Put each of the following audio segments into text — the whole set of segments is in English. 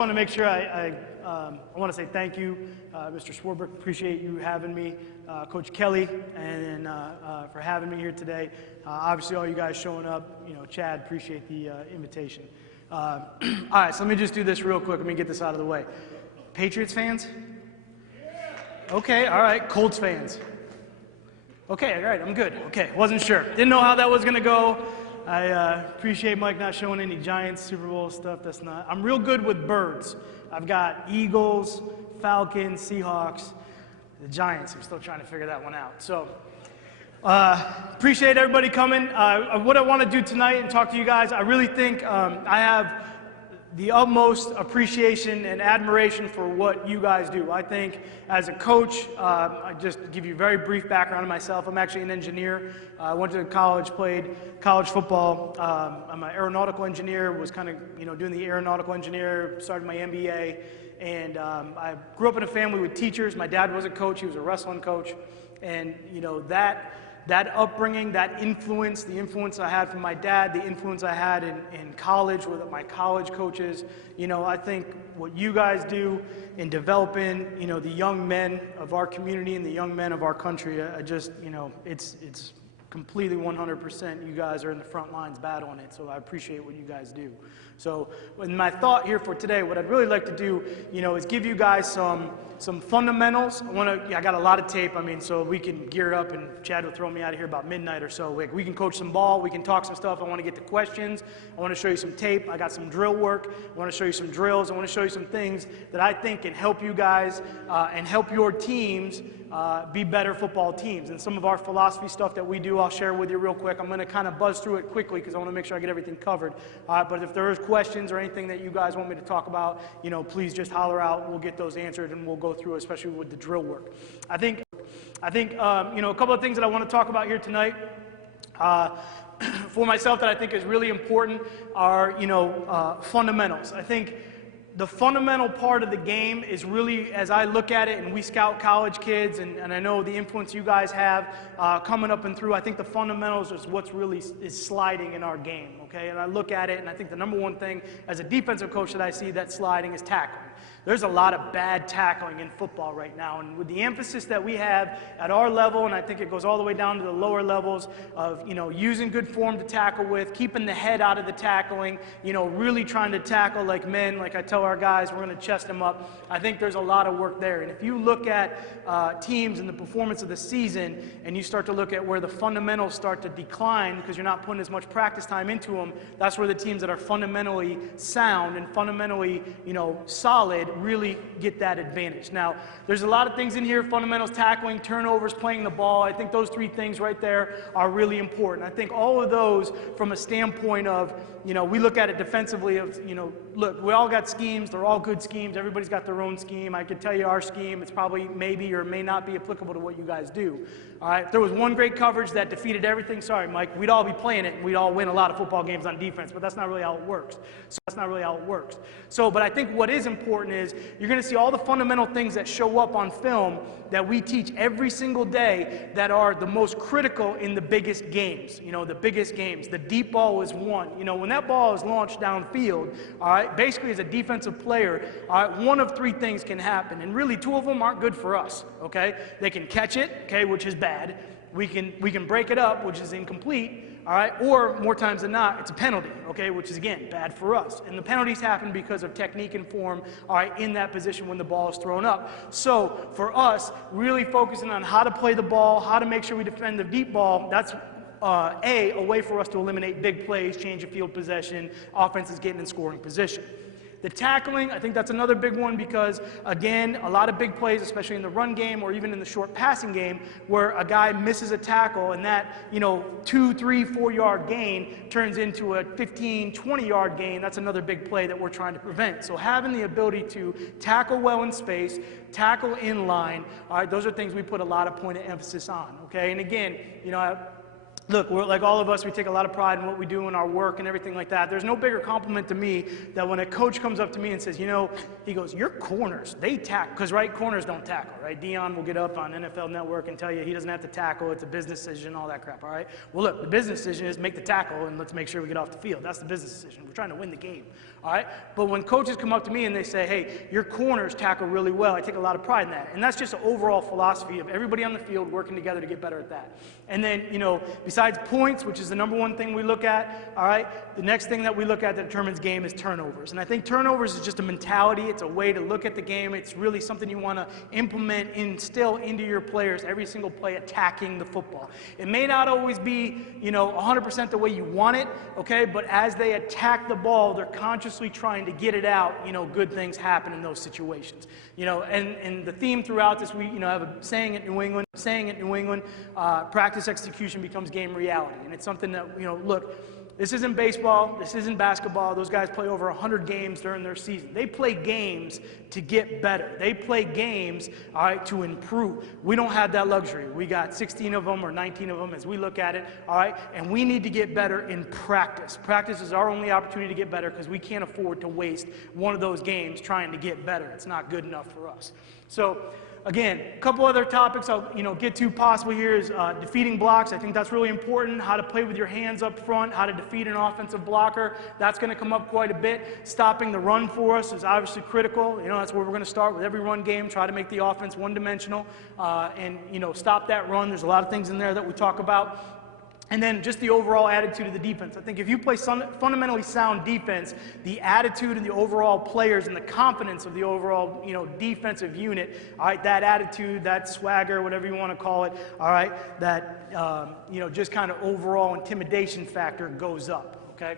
I want to make sure I want to say thank you, Mr. Swarbrick. Appreciate you having me, Coach Kelly, and for having me here today. Obviously, all you guys showing up. You know, Chad, appreciate the invitation. All right, so let me just do this real quick. Let me get this out of the way. Patriots fans? Okay, all right. Colts fans? Okay, all right. I'm good. Okay, wasn't sure. Didn't know how that was going to go. I appreciate Mike not showing any Giants Super Bowl stuff. I'm real good with birds. I've got Eagles, Falcons, Seahawks, the Giants. I'm still trying to figure that one out. So appreciate everybody coming. What I want to do tonight and talk to you guys, I really think I have the utmost appreciation and admiration for what you guys do. I think as a coach, I just give you a very brief background on myself. I'm actually an engineer. I went to college, played college football. I'm an aeronautical engineer, was kind of doing the aeronautical engineer, started my MBA, and I grew up in a family with teachers. My dad was a coach, he was a wrestling coach, and that upbringing, that influence, the influence I had from my dad, the influence I had in college with my college coaches, I think what you guys do in developing, the young men of our community and the young men of our country, it's completely 100%. You guys are in the front lines battling it, so I appreciate what you guys do. So in my thought here for today, what I'd really like to do, is give you guys some fundamentals. I got a lot of tape, so we can gear up, and Chad will throw me out of here about midnight or so. We can coach some ball, we can talk some stuff. I want to get to questions. I want to show you some tape. I got some drill work. I want to show you some drills. I want to show you some things that I think can help you guys and help your teams be better football teams. And some of our philosophy stuff that we do, I'll share with you real quick. I'm going to kind of buzz through it quickly because I want to make sure I get everything covered. But if there is questions or anything that you guys want me to talk about, please just holler out. We'll get those answered and we'll go through it, especially with the drill work. I think a couple of things that I want to talk about here tonight for myself that I think is really important are, fundamentals. I think the fundamental part of the game is really, as I look at it, and we scout college kids, and I know the influence you guys have coming up and through, I think the fundamentals is what's really is sliding in our game, okay? And I look at it, and I think the number one thing as a defensive coach that I see that's sliding is tackling. There's a lot of bad tackling in football right now, and with the emphasis that we have at our level, and I think it goes all the way down to the lower levels of, using good form to tackle with, keeping the head out of the tackling, really trying to tackle like men, like I tell our guys, we're going to chest them up. I think there's a lot of work there, and if you look at teams and the performance of the season, and you start to look at where the fundamentals start to decline because you're not putting as much practice time into them, that's where the teams that are fundamentally sound and fundamentally, solid really get that advantage. Now, there's a lot of things in here, fundamentals, tackling, turnovers, playing the ball. I think those three things right there are really important. I think all of those from a standpoint of, we look at it defensively of, look, we all got schemes. They're all good schemes. Everybody's got their own scheme. I could tell you our scheme. It's probably maybe or may not be applicable to what you guys do. All right, if there was one great coverage that defeated everything, sorry, Mike, we'd all be playing it and we'd all win a lot of football games on defense, but that's not really how it works. But I think what is important is you're going to see all the fundamental things that show up on film that we teach every single day that are the most critical in the biggest games. The biggest games. The deep ball is one. When that ball is launched downfield, all right, basically as a defensive player, all right, one of three things can happen, and really two of them aren't good for us. Okay, they can catch it, okay, which is bad. We can break it up, which is incomplete. All right, or more times than not, it's a penalty, okay, which is, again, bad for us. And the penalties happen because of technique and form, all right, in that position when the ball is thrown up. So for us, really focusing on how to play the ball, how to make sure we defend the deep ball, that's a way for us to eliminate big plays, change of field possession, offenses getting in scoring position. The tackling, I think that's another big one because, again, a lot of big plays, especially in the run game or even in the short passing game, where a guy misses a tackle and that, 2, 3, 4 yard gain turns into a 15, 20 yard gain. That's another big play that we're trying to prevent. So having the ability to tackle well in space, tackle in line, all right, those are things we put a lot of point of emphasis on, okay? And again, look, we're like all of us, we take a lot of pride in what we do in our work and everything like that. There's no bigger compliment to me than when a coach comes up to me and says, he goes, your corners, they tackle, because, right, corners don't tackle, right? Dion will get up on NFL Network and tell you he doesn't have to tackle, it's a business decision, all that crap, all right? Well, look, the business decision is make the tackle and let's make sure we get off the field. That's the business decision. We're trying to win the game, all right? But when coaches come up to me and they say, hey, your corners tackle really well, I take a lot of pride in that. And that's just an overall philosophy of everybody on the field working together to get better at that. And then, you know, besides points, which is the number one thing we look at, all right, the next thing that we look at that determines game is turnovers. And I think turnovers is just a mentality. It's a way to look at the game. It's really something you want to implement, instill into your players every single play, attacking the football. It may not always be, you know, 100% the way you want it, okay, but as they attack the ball, they're consciously trying to get it out. You know, good things happen in those situations. You know, and the theme throughout this, we, you know, have a saying at New England, practice execution becomes game reality. And it's something that, you know, look, this isn't baseball, this isn't basketball. Those guys play over 100 games during their season. They play games to get better. They play games, all right, to improve. We don't have that luxury. We got 16 of them or 19 of them as we look at it, all right, and we need to get better in practice. Practice is our only opportunity to get better because we can't afford to waste one of those games trying to get better. It's not good enough for us. So, again, a couple other topics I'll, you know, get to possibly here is defeating blocks. I think that's really important. How to play with your hands up front, how to defeat an offensive blocker. That's going to come up quite a bit. Stopping the run for us is obviously critical. You know, that's where we're going to start with every run game. Try to make the offense one-dimensional and, you know, stop that run. There's a lot of things in there that we talk about. And then just the overall attitude of the defense. I think if you play fundamentally sound defense, the attitude of the overall players and the confidence of the overall, you know, defensive unit, all right, that attitude, that swagger, whatever you want to call it, all right, that, you know, just kind of overall intimidation factor goes up, okay?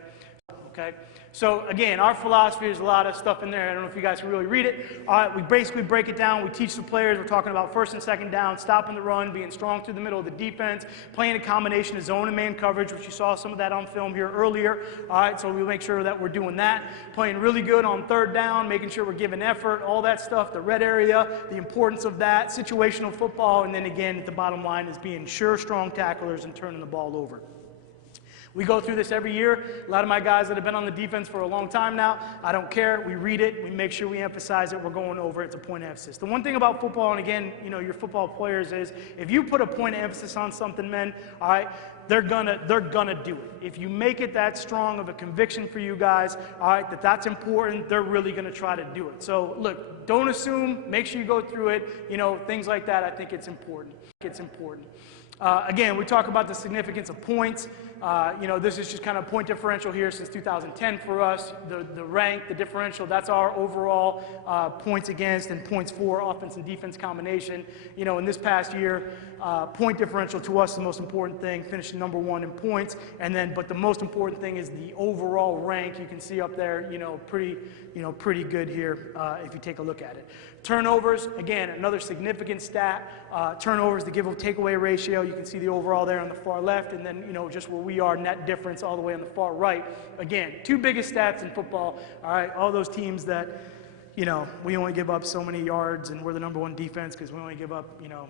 Okay? So again, our philosophy is a lot of stuff in there. I don't know if you guys can really read it. We basically break it down. We teach the players. We're talking about first and second down, stopping the run, being strong through the middle of the defense, playing a combination of zone and man coverage, which you saw some of that on film here earlier. All right, so we make sure that we're doing that. Playing really good on third down, making sure we're giving effort, all that stuff, the red area, the importance of that, situational football, and then again, the bottom line is being sure, strong tacklers and turning the ball over. We go through this every year. A lot of my guys that have been on the defense for a long time now, I don't care. We read it. We make sure we emphasize it. We're going over it. It's a point of emphasis. The one thing about football, and again, you know, your football players is if you put a point of emphasis on something, men, all right, they're gonna do it. If you make it that strong of a conviction for you guys, all right, that's important, they're really gonna try to do it. So look, don't assume, make sure you go through it, you know, things like that. I think it's important. Again, we talk about the significance of points. You know, this is just kind of point differential here since 2010 for us. The rank, the differential, that's our overall points against and points for offense and defense combination. You know, in this past year, point differential to us is the most important thing, finishing number one in points. And then, but the most important thing is the overall rank. You can see up there, you know, pretty good here if you take a look at it. Turnovers, again, another significant stat. Turnovers, the give or takeaway ratio. You can see the overall there on the far left, and then, you know, just where we are, net difference all the way on the far right. Again, two biggest stats in football. All right, all those teams that, you know, we only give up so many yards, and we're the number one defense because we only give up, you know,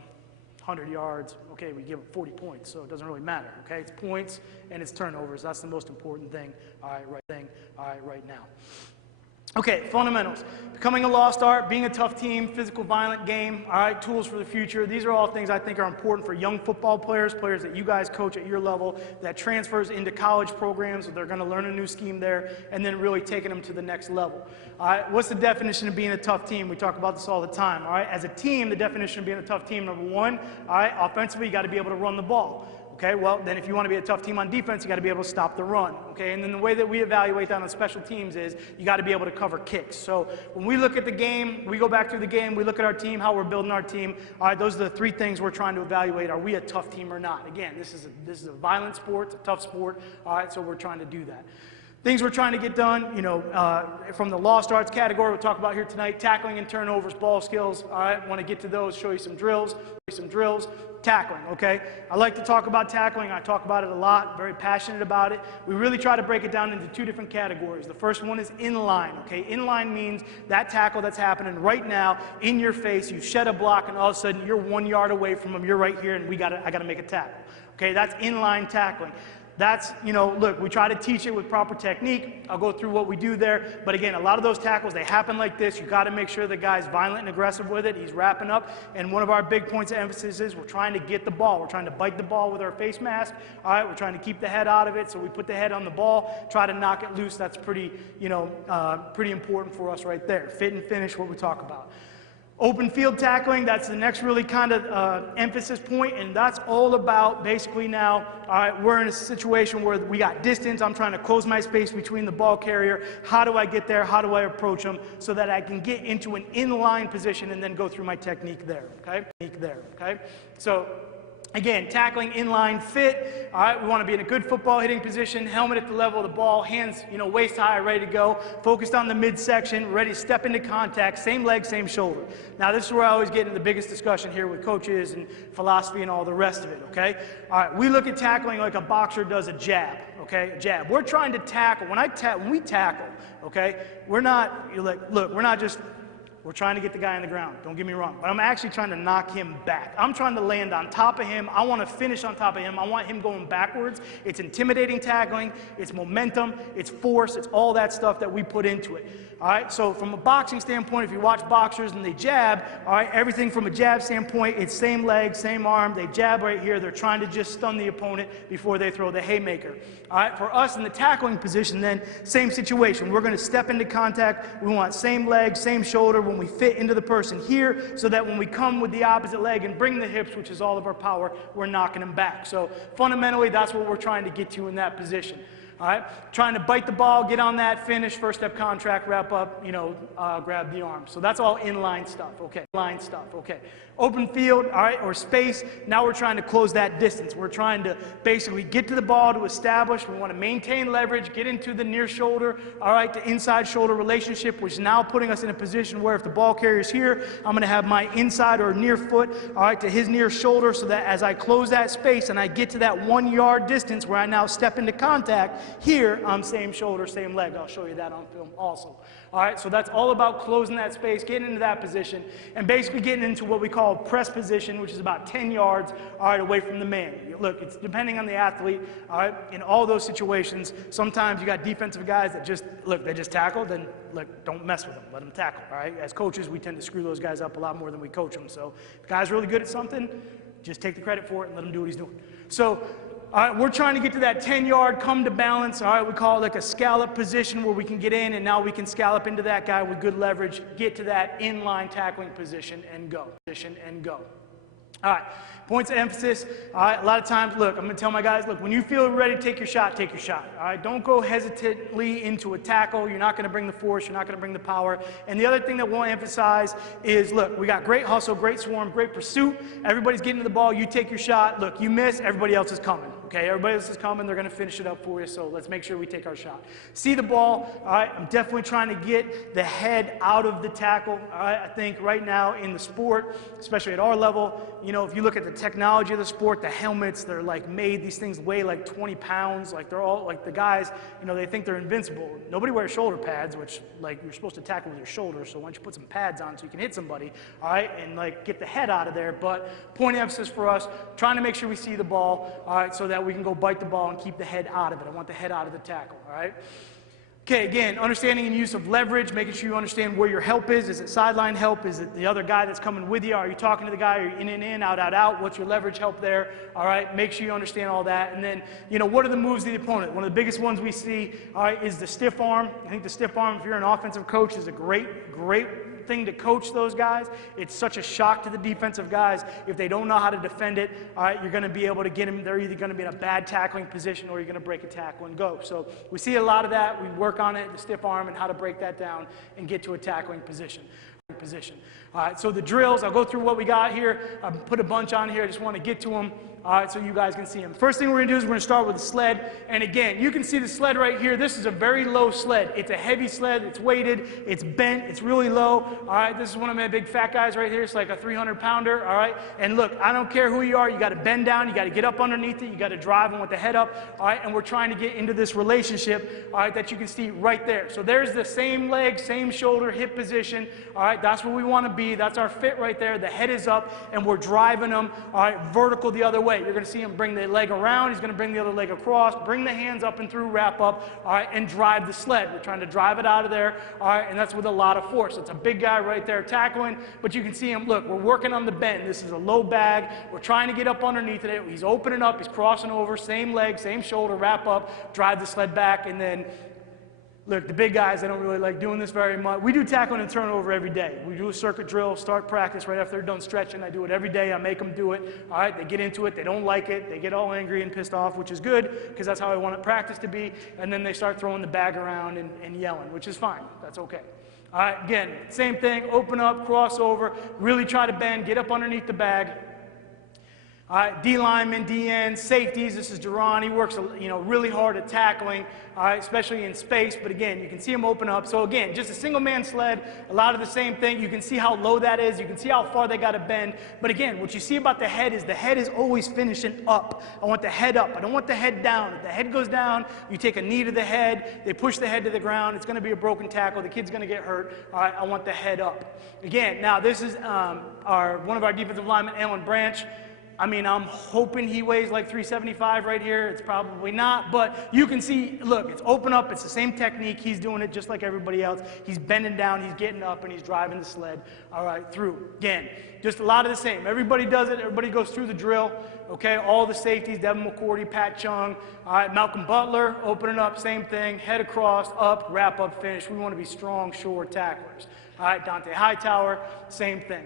100 yards. Okay, we give up 40 points, so it doesn't really matter. Okay, it's points and it's turnovers. That's the most important thing. All right, right now. Okay, fundamentals. Becoming a lost art, being a tough team, physical, violent game, all right, tools for the future. These are all things I think are important for young football players, players that you guys coach at your level, that transfers into college programs, so they're going to learn a new scheme there, and then really taking them to the next level. All right, what's the definition of being a tough team? We talk about this all the time, all right? As a team, the definition of being a tough team, number one, all right, offensively, you got to be able to run the ball. Okay, well, then if you want to be a tough team on defense, you got to be able to stop the run. Okay, and then the way that we evaluate that on special teams is you got to be able to cover kicks. So when we look at the game, we go back through the game, we look at our team, how we're building our team. All right, those are the three things we're trying to evaluate. Are we a tough team or not? Again, this is a violent sport, it's a tough sport. All right, so we're trying to do that. Things we're trying to get done, you know, from the lost arts category, we'll talk about here tonight, tackling and turnovers, ball skills. All right, want to get to those, show you some drills. Tackling, okay? I like to talk about tackling. I talk about it a lot, very passionate about it. We really try to break it down into two different categories. The first one is inline, okay? Inline means that tackle that's happening right now in your face. You shed a block and all of a sudden you're 1 yard away from him. You're right here and I got to make a tackle. Okay, that's inline tackling. That's, you know, look, we try to teach it with proper technique. I'll go through what we do there. But again, a lot of those tackles, they happen like this. You got to make sure the guy's violent and aggressive with it. He's wrapping up. And one of our big points of emphasis is we're trying to get the ball. We're trying to bite the ball with our face mask. All right, we're trying to keep the head out of it. So we put the head on the ball, try to knock it loose. That's pretty, you know, pretty important for us right there. Fit and finish, what we talk about. Open field tackling, that's the next really kind of emphasis point, and that's all about basically now, all right, we're in a situation where we got distance. I'm trying to close my space between the ball carrier. How do I get there? How do I approach them so that I can get into an inline position and then go through my technique there, okay? So, again, tackling inline fit. All right, we want to be in a good football hitting position, helmet at the level of the ball, hands, you know, waist high, ready to go, focused on the midsection, ready to step into contact, same leg, same shoulder. Now, this is where I always get into the biggest discussion here with coaches and philosophy and all the rest of it, okay? All right, we look at tackling like a boxer does a jab, okay? A jab. We're trying to tackle. When we tackle, okay, we're not, you're like, look, we're not just, we're trying to get the guy on the ground, don't get me wrong, but I'm actually trying to knock him back. I'm trying to land on top of him. I want to finish on top of him. I want him going backwards. It's intimidating tackling, it's momentum, it's force, it's all that stuff that we put into it. All right, so from a boxing standpoint, if you watch boxers and they jab, all right, everything from a jab standpoint, it's same leg, same arm, they jab right here, they're trying to just stun the opponent before they throw the haymaker. All right, for us in the tackling position then, same situation. We're going to step into contact, we want same leg, same shoulder when we fit into the person here, so that when we come with the opposite leg and bring the hips, which is all of our power, we're knocking them back. So fundamentally, that's what we're trying to get to in that position. All right, trying to bite the ball, get on that, finish, first step contract, wrap up, you know, grab the arm. So that's all inline stuff, okay, line stuff, okay. Open field, all right, or space, now we're trying to close that distance. We're trying to basically get to the ball to establish, we want to maintain leverage, get into the near shoulder, all right, the inside shoulder relationship, which is now putting us in a position where if the ball carrier's here, I'm going to have my inside or near foot, all right, to his near shoulder, so that as I close that space and I get to that 1 yard distance where I now step into contact, here, I'm same shoulder, same leg. I'll show you that on film also. All right, so that's all about closing that space, getting into that position, and basically getting into what we call press position, which is about 10 yards, all right, away from the man. Look, it's depending on the athlete, all right, in all those situations. Sometimes you got defensive guys that just, look, they just tackle, then, look, don't mess with them. Let them tackle, all right? As coaches, we tend to screw those guys up a lot more than we coach them. So if the guy's really good at something, just take the credit for it and let him do what he's doing. So, all right, we're trying to get to that 10-yard come to balance. All right, we call it like a scallop position where we can get in, and now we can scallop into that guy with good leverage, get to that inline tackling position and go. All right, points of emphasis. All right, a lot of times, look, I'm going to tell my guys, look, when you feel ready to take your shot, take your shot. All right, don't go hesitantly into a tackle. You're not going to bring the force. You're not going to bring the power. And the other thing that we'll emphasize is, look, we got great hustle, great swarm, great pursuit. Everybody's getting to the ball. You take your shot. Look, you miss, everybody else is coming. Okay, everybody else is coming. They're going to finish it up for you, so let's make sure we take our shot. See the ball. All right, I'm definitely trying to get the head out of the tackle. All right, I think right now in the sport, especially at our level, you know, if you look at the technology of the sport, the helmets, they're like made, these things weigh like 20 pounds. Like they're all, like the guys, you know, they think they're invincible. Nobody wears shoulder pads, which like you're supposed to tackle with your shoulder, so why don't you put some pads on so you can hit somebody, all right, and like get the head out of there. But point of emphasis for us, trying to make sure we see the ball, all right, so that we can go bite the ball and keep the head out of it. I want the head out of the tackle, all right? Okay, again, understanding and use of leverage, making sure you understand where your help is. Is it sideline help? Is it the other guy that's coming with you? Are you talking to the guy? Are you in, out, out? What's your leverage help there? All right, make sure you understand all that. And then, you know, what are the moves of the opponent? One of the biggest ones we see, all right, is the stiff arm. I think the stiff arm, if you're an offensive coach, is a great thing to coach those guys. It's such a shock to the defensive guys. If they don't know how to defend it, all right, you're going to be able to get them. They're either going to be in a bad tackling position or you're going to break a tackle and go. So we see a lot of that. We work on it, the stiff arm, and how to break that down and get to a tackling position. All right, so the drills, I'll go through what we got here. I put a bunch on here. I just want to get to them. All right, so you guys can see them. First thing we're going to do is we're going to start with the sled. And again, you can see the sled right here. This is a very low sled. It's a heavy sled. It's weighted. It's bent. It's really low. All right, this is one of my big fat guys right here. It's like a 300-pounder. All right, and look, I don't care who you are. You got to bend down. You got to get up underneath it. You got to drive them with the head up. All right, and we're trying to get into this relationship, all right, that you can see right there. So there's the same leg, same shoulder, hip position. All right, that's where we want to be. That's our fit right there. The head is up, and we're driving them, all right, vertical the other way. way. You're going to see him bring the leg around. He's going to bring the other leg across, bring the hands up and through, wrap up, all right, and drive the sled. We're trying to drive it out of there, all right, and that's with a lot of force. It's a big guy right there tackling, but you can see him, look, we're working on the bend. This is a low bag. We're trying to get up underneath it. He's opening up. He's crossing over, same leg, same shoulder, wrap up, drive the sled back, and then look, the big guys, they don't really like doing this very much. We do tackling and turnover every day. We do a circuit drill, start practice right after they're done stretching. I do it every day. I make them do it. All right, they get into it. They don't like it. They get all angry and pissed off, which is good because that's how I want practice to be. And then they start throwing the bag around and yelling, which is fine. That's okay. All right, again, same thing. Open up, cross over, really try to bend, get up underneath the bag. All right, D linemen, DN, safeties. This is Duran. He works, really hard at tackling, all right, especially in space. But again, you can see him open up. So again, just a single-man sled. A lot of the same thing. You can see how low that is. You can see how far they got to bend. But again, what you see about the head is always finishing up. I want the head up. I don't want the head down. If the head goes down, you take a knee to the head. They push the head to the ground. It's going to be a broken tackle. The kid's going to get hurt. All right, I want the head up. Again, now this is one of our defensive linemen, Alan Branch. I mean, I'm hoping he weighs like 375 right here. It's probably not, but you can see, look, it's open up. It's the same technique. He's doing it just like everybody else. He's bending down, he's getting up, and he's driving the sled, all right, through. Again, just a lot of the same. Everybody does it. Everybody goes through the drill, okay? All the safeties, Devin McCourty, Pat Chung, all right, Malcolm Butler, opening up, same thing, head across, up, wrap up, finish. We want to be strong, sure tacklers. All right, Dante Hightower, same thing.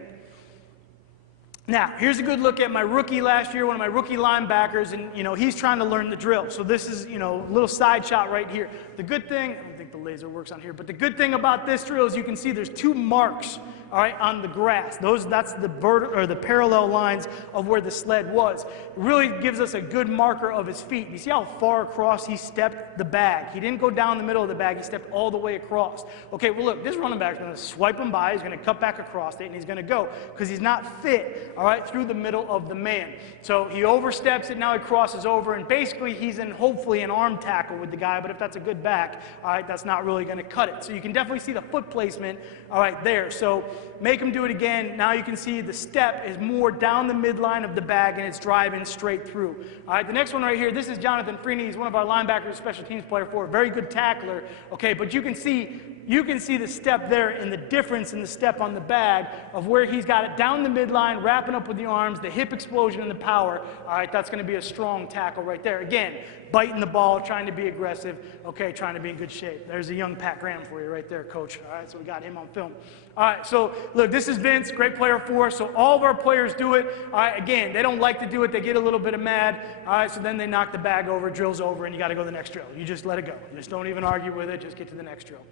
Now, here's a good look at my rookie last year, one of my rookie linebackers, and, he's trying to learn the drill. So this is, a little side shot right here. The good thing, I don't think the laser works on here, but the good thing about this drill is you can see there's 2 marks, all right, on the grass. That's the parallel lines of where the sled was. It really gives us a good marker of his feet. You see how far across he stepped the bag. He didn't go down the middle of the bag. He stepped all the way across. Okay, well, look, this running back is going to swipe him by. He's going to cut back across it, and he's going to go because he's not fit, all right, through the middle of the man. So he oversteps it. Now he crosses over, and basically he's in, hopefully, an arm tackle with the guy, but if that's a good back, all right, that's not really going to cut it. So you can definitely see the foot placement, all right, there. So make him do it again. Now you can see the step is more down the midline of the bag, and it's driving straight through. All right, the next one right here, this is Jonathan Freeney. He's one of our linebackers, special teams player for, a very good tackler. Okay, but you can see the step there and the difference in the step on the bag of where he's got it down the midline, wrapping up with the arms, the hip explosion and the power. All right, that's going to be a strong tackle right there. Again, biting the ball, trying to be aggressive, okay, trying to be in good shape. There's a young Pat Graham for you right there, coach. All right, so we got him on film. All right, so look, this is Vince, great player for us. So all of our players do it. All right, again, they don't like to do it. They get a little bit of mad. All right, so then they knock the bag over, drill's over, and you got to go to the next drill. You just let it go. You just don't even argue with it. Just get to the next drill.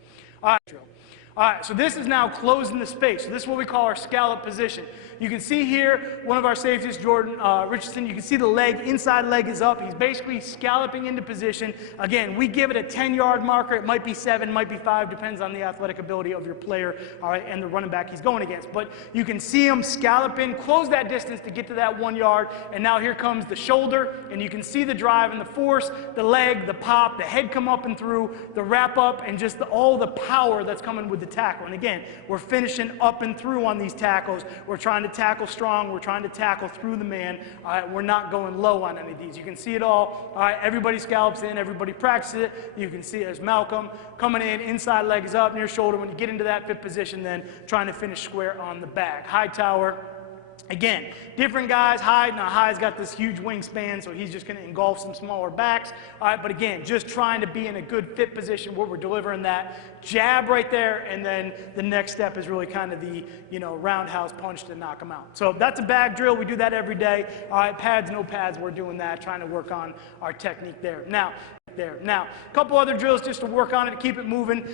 All right, so this is now closing the space. So this is what we call our scallop position. You can see here, one of our safeties, Jordan Richardson, you can see the leg, inside leg is up. He's basically scalloping into position. Again, we give it a 10-yard marker. It might be 7, might be 5, depends on the athletic ability of your player, all right, and the running back he's going against. But you can see him scalloping, close that distance to get to that 1 yard, and now here comes the shoulder, and you can see the drive and the force, the leg, the pop, the head come up and through, the wrap up, and just all the power that's coming with the tackle. And again, we're finishing up and through on these tackles. We're trying to tackle strong. We're trying to tackle through the man. We're not going low on any of these. You can see it all. Everybody scallops in. Everybody practices it. You can see there's Malcolm coming in. Inside leg is up, near shoulder. When you get into that fit position, then trying to finish square on the back. Hightower. Again, different guys. Hyde's got this huge wingspan, so he's just going to engulf some smaller backs. All right, but again, just trying to be in a good fit position where we're delivering that jab right there, and then the next step is really kind of the, roundhouse punch to knock them out. So that's a bag drill. We do that every day. All right, pads, no pads, we're doing that, trying to work on our technique there. Now, a couple other drills just to work on it, to keep it moving.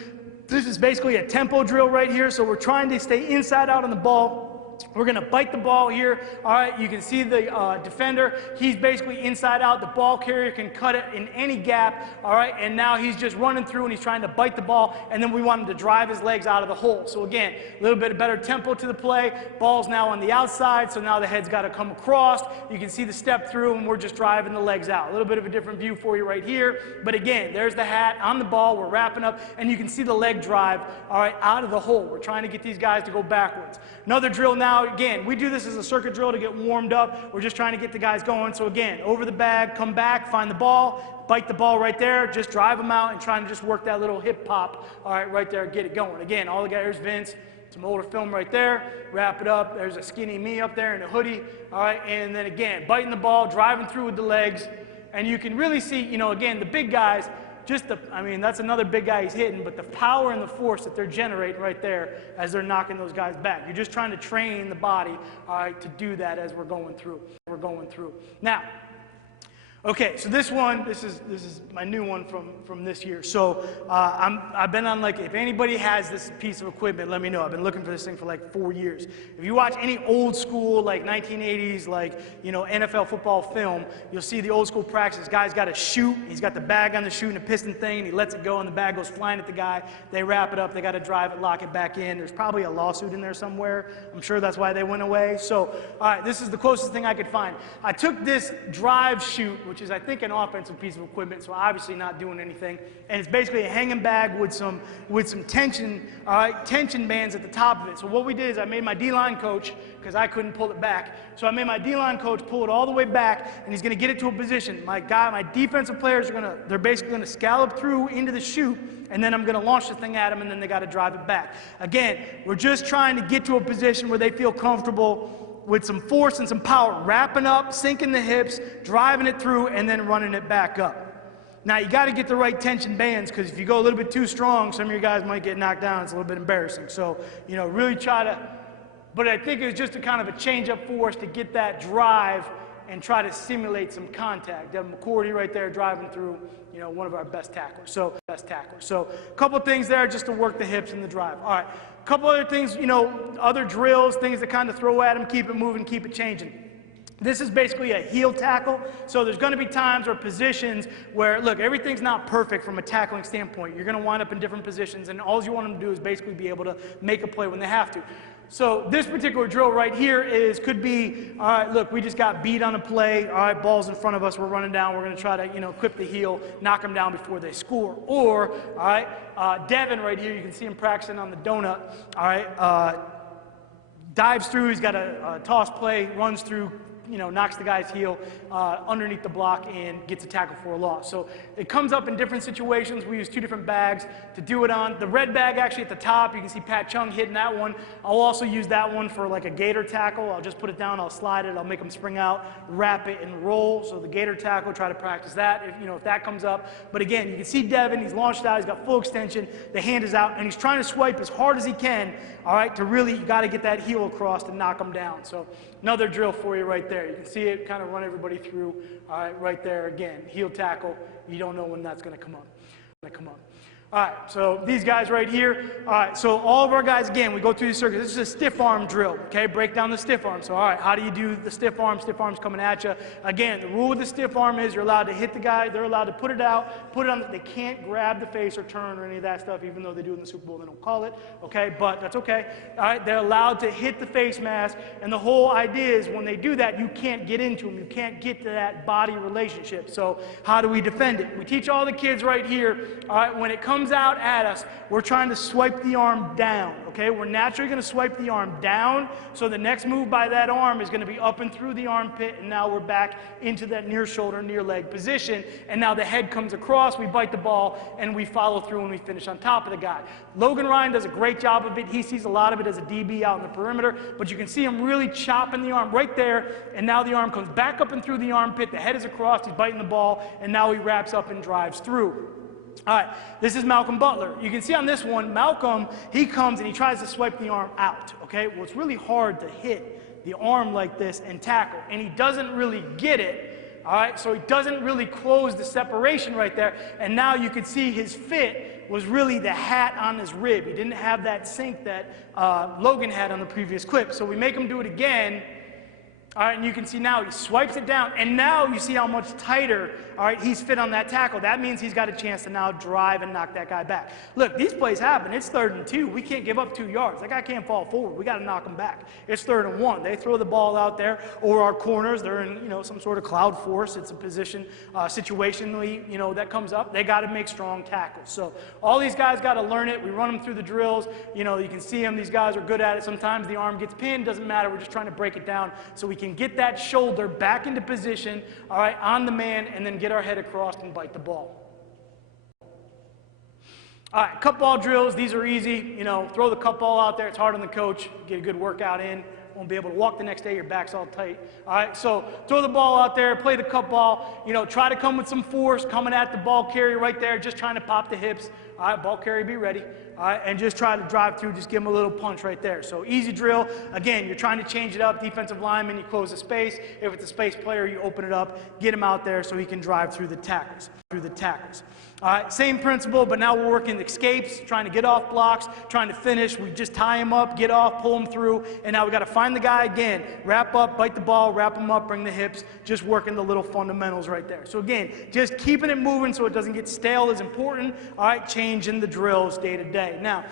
This is basically a tempo drill right here, so we're trying to stay inside out on the ball. We're going to bite the ball here. All right, you can see the defender. He's basically inside out. The ball carrier can cut it in any gap. All right, and now he's just running through and he's trying to bite the ball, and then we want him to drive his legs out of the hole. So again, a little bit better tempo to the play. Ball's now on the outside, so now the head's got to come across. You can see the step through, and we're just driving the legs out. A little bit of a different view for you right here. But again, there's the hat on the ball. We're wrapping up, and you can see the leg drive, all right, out of the hole. We're trying to get these guys to go backwards. Another drill now now. Again, we do this as a circuit drill to get warmed up. We're just trying to get the guys going. So again, over the bag, come back, find the ball, bite the ball right there, just drive them out and trying to just work that little hip pop, all right, right there, get it going. Again, all the guys, there's Vince, some older film right there, wrap it up. There's a skinny me up there in a hoodie, all right, and then again, biting the ball, driving through with the legs, and you can really see, you know, again, the big guys, I mean, that's another big guy he's hitting, but the power and the force that they're generating right there as they're knocking those guys back. You're just trying to train the body, all right, to do that as we're going through. Now, okay, so this is my new one from this year. So I've been on, like, if anybody has this piece of equipment, let me know. I've been looking for this thing for like 4 years. If you watch any old school, like 1980s, like, you know, NFL football film, you'll see the old school practice. Guy's got a chute. He's got the bag on the chute and a piston thing, and he lets it go, and the bag goes flying at the guy. They wrap it up. They got to drive it, lock it back in. There's probably a lawsuit in there somewhere. I'm sure that's why they went away. So, all right, this is the closest thing I could find. I took this drive chute, which is, I think, an offensive piece of equipment, so obviously not doing anything. And it's basically a hanging bag with some tension, all right, tension bands at the top of it. So what we did is I made my D-line coach, because I couldn't pull it back, so I made my D-line coach pull it all the way back, and he's going to get it to a position. My defensive players they're basically going to scallop through into the chute, and then I'm going to launch the thing at them, and then they got to drive it back. Again, we're just trying to get to a position where they feel comfortable with some force and some power, wrapping up, sinking the hips, driving it through, and then running it back up. Now, you got to get the right tension bands, because if you go a little bit too strong, some of your guys might get knocked down. It's a little bit embarrassing. So, you know, really try to, but I think it was just a kind of a change-up for us to get that drive and try to simulate some contact. Devin McCourty right there driving through, you know, one of our best tacklers. So a couple things there just to work the hips and the drive. All right. A couple other things, you know, other drills, things to kind of throw at them, keep it moving, keep it changing. This is basically a heel tackle, so there's going to be times or positions where, look, everything's not perfect from a tackling standpoint. You're going to wind up in different positions, and all you want them to do is basically be able to make a play when they have to. So this particular drill right here could be, all right, look, we just got beat on a play, all right, ball's in front of us, we're running down, we're going to try to, you know, clip the heel, knock them down before they score. Or, all right, Devin right here, you can see him practicing on the donut, all right, dives through, he's got a toss play, runs through, you know, knocks the guy's heel underneath the block and gets a tackle for a loss. So it comes up in different situations. We use two different bags to do it on. The red bag actually at the top, you can see Pat Chung hitting that one. I'll also use that one for like a gator tackle. I'll just put it down, I'll slide it, I'll make them spring out, wrap it, and roll. So the gator tackle, try to practice that if that comes up. But again, you can see Devin, he's launched out, he's got full extension, the hand is out, and he's trying to swipe as hard as he can, all right, to really, you got to get that heel across to knock him down. So another drill for you right there. You can see it kind of run everybody through, all right, right there again. Heel tackle, you don't know when that's going to come up. All right, so these guys right here, all right, so all of our guys, again, we go through the circuit. This is a stiff arm drill, okay? Break down the stiff arm. So, all right, how do you do the stiff arm? Stiff arm's coming at you. Again, the rule with the stiff arm is you're allowed to hit the guy. They're allowed to put it out, put it on. They can't grab the face or turn or any of that stuff, even though they do it in the Super Bowl. They don't call it, okay? But that's okay. All right, they're allowed to hit the face mask, and the whole idea is when they do that, you can't get into them. You can't get to that body relationship. So how do we defend it? We teach all the kids right here, all right, when it comes out at us, we're trying to swipe the arm down, okay? We're naturally going to swipe the arm down, so the next move by that arm is going to be up and through the armpit, and now we're back into that near shoulder, near leg position, and now the head comes across, we bite the ball, and we follow through and we finish on top of the guy. Logan Ryan does a great job of it. He sees a lot of it as a DB out in the perimeter, but you can see him really chopping the arm right there, and now the arm comes back up and through the armpit, the head is across, he's biting the ball, and now he wraps up and drives through. All right, this is Malcolm Butler. You can see on this one, Malcolm, he comes and he tries to swipe the arm out, okay? Well, it's really hard to hit the arm like this and tackle, and he doesn't really get it, all right? So he doesn't really close the separation right there, and now you can see his fit was really the hat on his rib. He didn't have that sink that Logan had on the previous clip. So we make him do it again. All right, and you can see now he swipes it down, and now you see how much tighter, all right, he's fit on that tackle. That means he's got a chance to now drive and knock that guy back. Look, these plays happen. It's 3rd and 2. We can't give up 2 yards. That guy can't fall forward. We got to knock him back. It's 3rd and 1. They throw the ball out there, or our corners, they're in, some sort of cloud force. It's a position, situationally, that comes up. They got to make strong tackles. So all these guys got to learn it. We run them through the drills. You can see them. These guys are good at it. Sometimes the arm gets pinned. Doesn't matter. We're just trying to break it down so we can get that shoulder back into position, all right, on the man, and then get our head across and bite the ball. All right, cut ball drills. These are easy. Throw the cut ball out there. It's hard on the coach. Get a good workout in. Won't be able to walk the next day. Your back's all tight. All right, so throw the ball out there. Play the cut ball. Try to come with some force, coming at the ball carrier right there, just trying to pop the hips. All right, ball carrier, be ready. All right, and just try to drive through, just give him a little punch right there. So easy drill. Again, you're trying to change it up. Defensive lineman, you close the space. If it's a space player, you open it up, get him out there so he can drive through the tackles. All right, same principle, but now we're working escapes, trying to get off blocks, trying to finish. We just tie him up, get off, pull him through, and now we got to find the guy again. Wrap up, bite the ball, wrap him up, bring the hips, just working the little fundamentals right there. So again, just keeping it moving so it doesn't get stale is important. All right, changing the drills day to day. Now,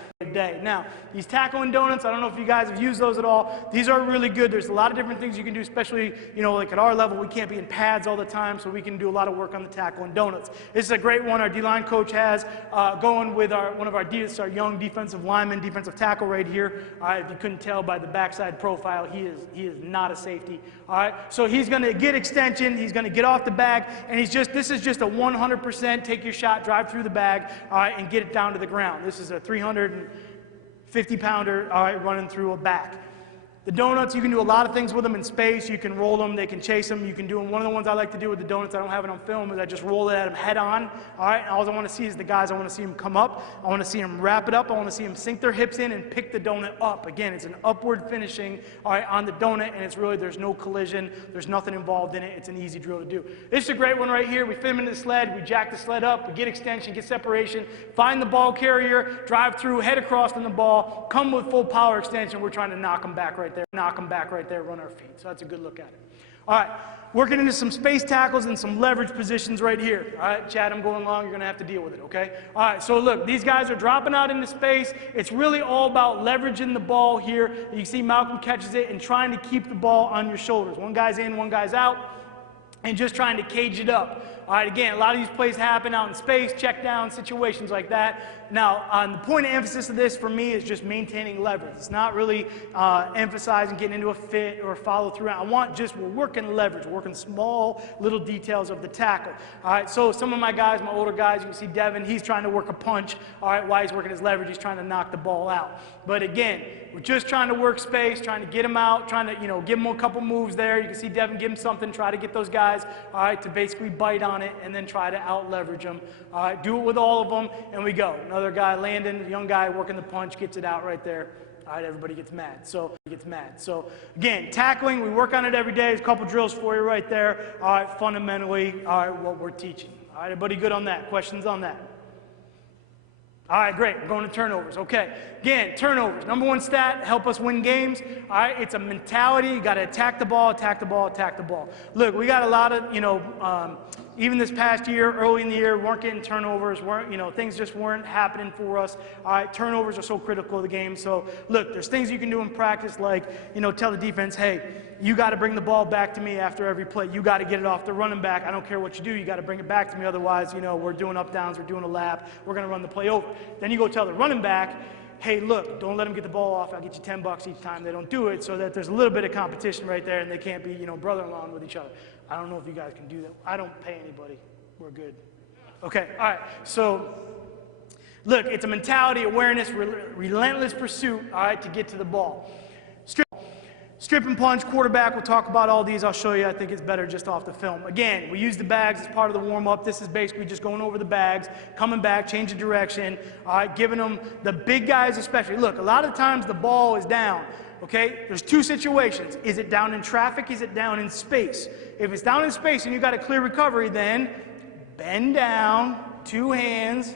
these tackling donuts, I don't know if you guys have used those at all. These are really good. There's a lot of different things you can do, especially, like at our level, we can't be in pads all the time, so we can do a lot of work on the tackling donuts. This is a great one our D-line coach has going with one of our young defensive lineman, defensive tackle right here. All right, if you couldn't tell by the backside profile, he is not a safety. All right, so he's going to get extension, he's going to get off the bag, and this is just a 100% take your shot, drive through the bag, all right, and get it down to the ground. This is a 350-pounder, all right, running through a back. The donuts, you can do a lot of things with them in space. You can roll them, they can chase them. You can do them. One of the ones I like to do with the donuts, I don't have it on film, is I just roll it at them head on. All right, and all I want to see is the guys, I want to see them come up. I want to see them wrap it up. I want to see them sink their hips in and pick the donut up. Again, it's an upward finishing, all right, on the donut, and it's really, there's no collision. There's nothing involved in it. It's an easy drill to do. This is a great one right here. We fit them into the sled. We jack the sled up. We get extension, get separation, find the ball carrier, drive through, head across on the ball, come with full power extension. We're trying to knock them back right there. Run our feet. So that's a good look at it. All right, working into some space tackles and some leverage positions right here. All right, Chad, I'm going long. You're going to have to deal with it, okay? All right, so look, these guys are dropping out into space. It's really all about leveraging the ball here. You see Malcolm catches it and trying to keep the ball on your shoulders. One guy's in, one guy's out, and just trying to cage it up. All right, again, a lot of these plays happen out in space, check down, situations like that. Now, the point of emphasis of this for me is just maintaining leverage. It's not really emphasizing getting into a fit or follow through. We're working leverage, working small little details of the tackle. All right, so some of my guys, my older guys, you can see Devin, he's trying to work a punch. All right, while he's working his leverage, he's trying to knock the ball out. But again, we're just trying to work space, trying to get him out, trying to, give him a couple moves there. You can see Devin give him something, try to get those guys, all right, to basically bite on it and then try to out leverage them. All right, do it with all of them, and we go. Another guy, Landon, young guy working the punch, gets it out right there. All right, everybody gets mad. So again, tackling, we work on it every day. There's a couple drills for you right there. All right, fundamentally, all right, what we're teaching. All right, everybody good on that? Questions on that? All right, great. We're going to turnovers. Okay. Again, turnovers. Number one stat, help us win games. All right, it's a mentality. You got to attack the ball, attack the ball, attack the ball. Look, we got a lot of, even this past year, early in the year, weren't getting turnovers, things just weren't happening for us. All right, turnovers are so critical to the game. So, look, there's things you can do in practice like, tell the defense, hey, you got to bring the ball back to me after every play. You got to get it off the running back. I don't care what you do. You got to bring it back to me. Otherwise, we're doing up downs, we're doing a lap, we're going to run the play over. Then you go tell the running back, hey, look, don't let them get the ball off. I'll get you $10 each time they don't do it, so that there's a little bit of competition right there and they can't be, brother-in-law with each other. I don't know if you guys can do that. I don't pay anybody. We're good. Okay, all right. So, look, it's a mentality, awareness, relentless pursuit, all right, to get to the ball. Strip and punch, quarterback, we'll talk about all these. I'll show you. I think it's better just off the film. Again, we use the bags as part of the warm-up. This is basically just going over the bags, coming back, changing direction, all right, giving them the big guys especially. Look, a lot of times the ball is down, okay? There's two situations. Is it down in traffic? Is it down in space? If it's down in space and you got a clear recovery, then bend down, two hands,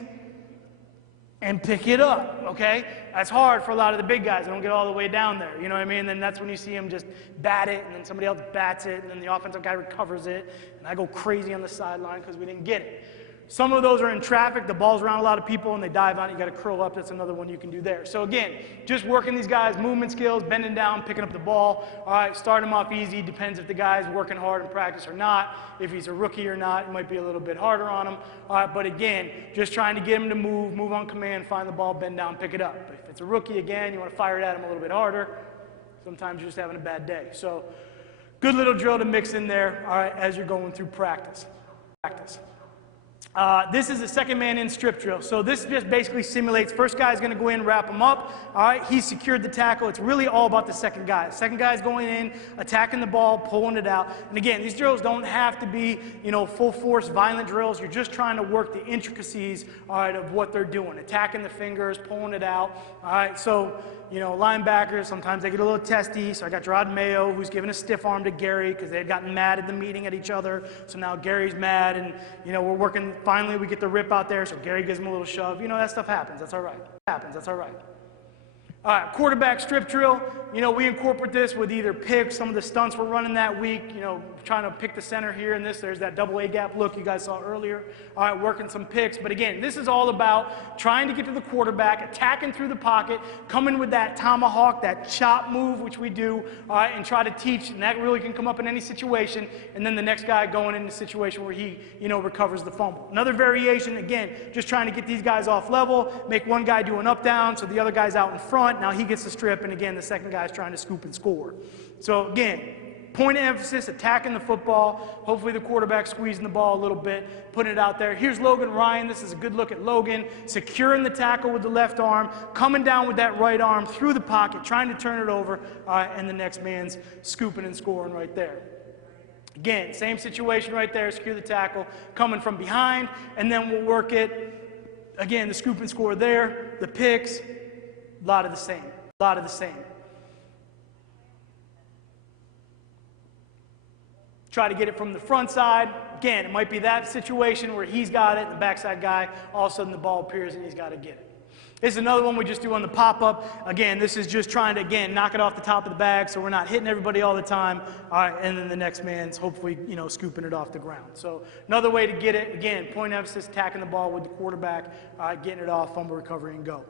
and pick it up, okay? That's hard for a lot of the big guys. They don't get all the way down there, you know what I mean? And then that's when you see them just bat it, and then somebody else bats it, and then the offensive guy recovers it, and I go crazy on the sideline because we didn't get it. Some of those are in traffic, the ball's around a lot of people, and they dive on it, you gotta curl up, that's another one you can do there. So again, just working these guys' movement skills, bending down, picking up the ball. All right, start them off easy, depends if the guy's working hard in practice or not. If he's a rookie or not, it might be a little bit harder on him. All right, but again, just trying to get him to move on command, find the ball, bend down, pick it up. But if it's a rookie, again, you wanna fire it at him a little bit harder. Sometimes you're just having a bad day. So good little drill to mix in there, all right, as you're going through practice. This is a second man in strip drill. So this just basically simulates, first guy's gonna go in, wrap him up. All right, he's secured the tackle. It's really all about the second guy. Second guy's going in, attacking the ball, pulling it out. And again, these drills don't have to be, you know, full force, violent drills. You're just trying to work the intricacies, all right, of what they're doing. Attacking the fingers, pulling it out. All right, so, you know, linebackers, sometimes they get a little testy. So I got Gerard Mayo, who's giving a stiff arm to Gary because they had gotten mad at the meeting at each other. So now Gary's mad, and, you know, we're working, finally we get the rip out there, so Gary gives him a little shove. You know, that stuff happens. That's all right. That's all right. All right, quarterback strip drill. You know, we incorporate this with either picks, some of the stunts we're running that week, you know, trying to pick the center here and this. There's that double A gap look you guys saw earlier. All right, working some picks. But again, this is all about trying to get to the quarterback, attacking through the pocket, coming with that tomahawk, that chop move, which we do, all right, and try to teach. And that really can come up in any situation. And then the next guy going into a situation where he, you know, recovers the fumble. Another variation, again, just trying to get these guys off level, make one guy do an up down so the other guy's out in front. Now he gets the strip, and again, the second guy's trying to scoop and score. So again, point of emphasis, attacking the football. Hopefully the quarterback squeezing the ball a little bit, putting it out there. Here's Logan Ryan. This is a good look at Logan, securing the tackle with the left arm, coming down with that right arm through the pocket, trying to turn it over, and the next man's scooping and scoring right there. Again, same situation right there, secure the tackle, coming from behind, and then we'll work it. Again, the scoop and score there, the picks, a lot of the same. Try to get it from the front side. Again, it might be that situation where he's got it, and the backside guy, all of a sudden the ball appears and he's got to get it. This is another one we just do on the pop-up. Again, this is just trying to, again, knock it off the top of the bag so we're not hitting everybody all the time. All right, and then the next man's hopefully, you know, scooping it off the ground. So another way to get it, again, point emphasis, attacking the ball with the quarterback, getting it off, fumble recovery and go.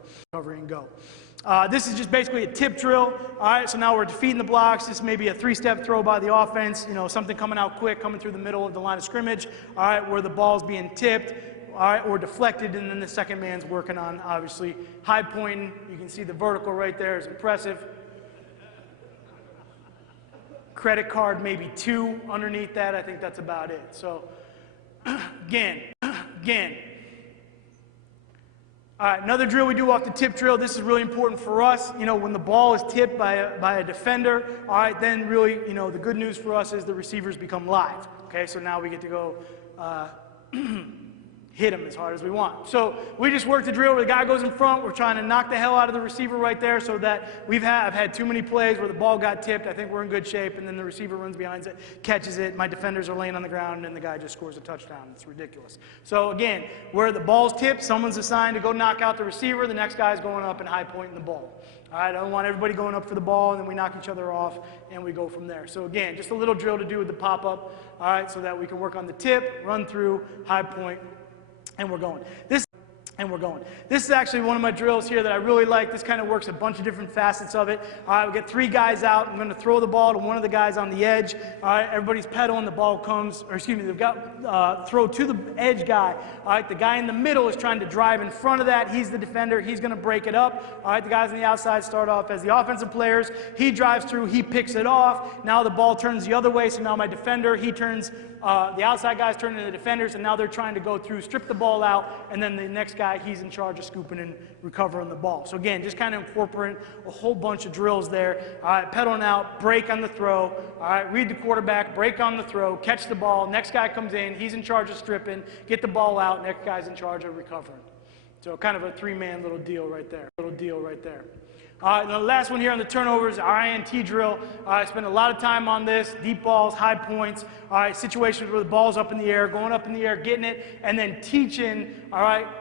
This is just basically a tip drill. All right, so now we're defeating the blocks. This may be a three-step throw by the offense, you know, something coming out quick, coming through the middle of the line of scrimmage, all right, where the ball's being tipped, all right, or deflected, and then the second man's working on, obviously, high pointing. You can see the vertical right there is impressive. Credit card, maybe 2 underneath that. I think that's about it. So, again. All right, another drill we do off the tip drill. This is really important for us. You know, when the ball is tipped by a defender, all right, then really, you know, the good news for us is the receivers become live. Okay, so now we get to go hit him as hard as we want. So we just work the drill where the guy goes in front. We're trying to knock the hell out of the receiver right there so that I've had too many plays where the ball got tipped. I think we're in good shape, and then the receiver runs behind it, catches it. My defenders are laying on the ground, and then the guy just scores a touchdown. It's ridiculous. So again, where the ball's tipped, someone's assigned to go knock out the receiver. The next guy's going up and high pointing the ball. All right, I don't want everybody going up for the ball, and then we knock each other off, and we go from there. So again, just a little drill to do with the pop-up, all right, so that we can work on the tip, run through, high point, and we're going. This is actually one of my drills here that I really like. This kind of works a bunch of different facets of it. All right, we get 3 guys out. I'm going to throw the ball to one of the guys on the edge. All right, everybody's pedaling. The ball comes, or excuse me, they've got throw to the edge guy. All right, the guy in the middle is trying to drive in front of that. He's the defender. He's going to break it up. All right, the guys on the outside start off as the offensive players. He drives through. He picks it off. Now the ball turns the other way, so now my defender, he turns, the outside guys turn into the defenders, and now they're trying to go through, strip the ball out, and then the next guy, he's in charge of scooping and recovering the ball. So again, just kind of incorporating a whole bunch of drills there. All right, pedaling out, break on the throw. All right, read the quarterback, break on the throw, catch the ball. Next guy comes in, he's in charge of stripping, get the ball out. Next guy's in charge of recovering. So kind of a 3-man little deal right there. And the last one here on the turnovers, our INT drill. I spend a lot of time on this, deep balls, high points, situations where the ball's up in the air, going up in the air, getting it, and then teaching,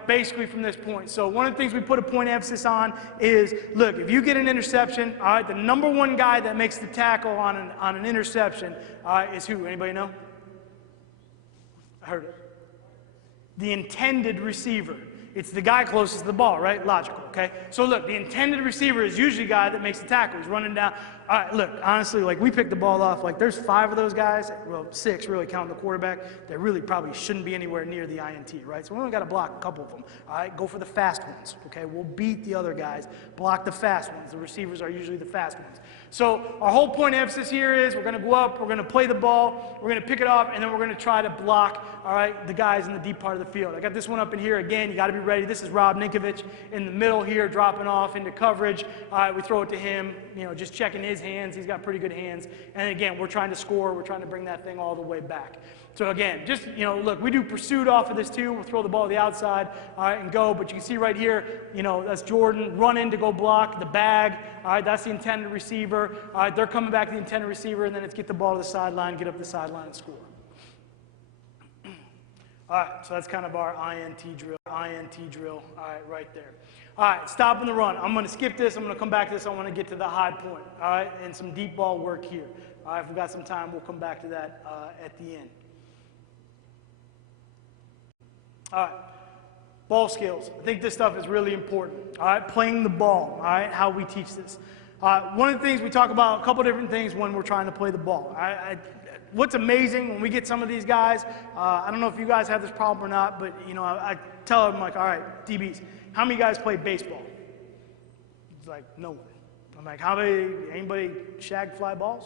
basically from this point. So one of the things we put a point of emphasis on is, look, if you get an interception, the number one guy that makes the tackle on an interception is who? Anybody know? I heard it. The intended receiver. It's the guy closest to the ball, right? Logical, okay? So look, the intended receiver is usually the guy that makes the tackle. He's running down. All right, look, honestly, like we picked the ball off. Like there's 5 of those guys, well, 6 really counting the quarterback, that really probably shouldn't be anywhere near the INT, right? So we only got to block a couple of them. All right, go for the fast ones, okay? We'll beat the other guys, block the fast ones. The receivers are usually the fast ones. So our whole point of emphasis here is we're going to go up, we're going to play the ball, we're going to pick it up, and then we're going to try to block, the guys in the deep part of the field. I got this one up in here again. You got to be ready. This is Rob Ninkovich in the middle here, dropping off into coverage. We throw it to him, just checking his hands. He's got pretty good hands. And again, we're trying to score. We're trying to bring that thing all the way back. So again, just, look, we do pursuit off of this too. We'll throw the ball to the outside, and go. But you can see right here, that's Jordan running to go block the bag. That's the intended receiver. They're coming back to the intended receiver, and then it's get the ball to the sideline, get up the sideline, and score. All right, so that's kind of our INT drill, right there. All right, stopping the run. I'm going to skip this. I'm going to come back to this. I want to get to the high point, and some deep ball work here. All right, if we've got some time, we'll come back to that at the end. All right, ball skills. I think this stuff is really important. All right, playing the ball, all right, how we teach this. One of the things we talk about, a couple different things when we're trying to play the ball. What's amazing when we get some of these guys, I don't know if you guys have this problem or not, but I tell them, like, all right, DBs, how many guys play baseball? It's like, no one. I'm like, anybody shag fly balls?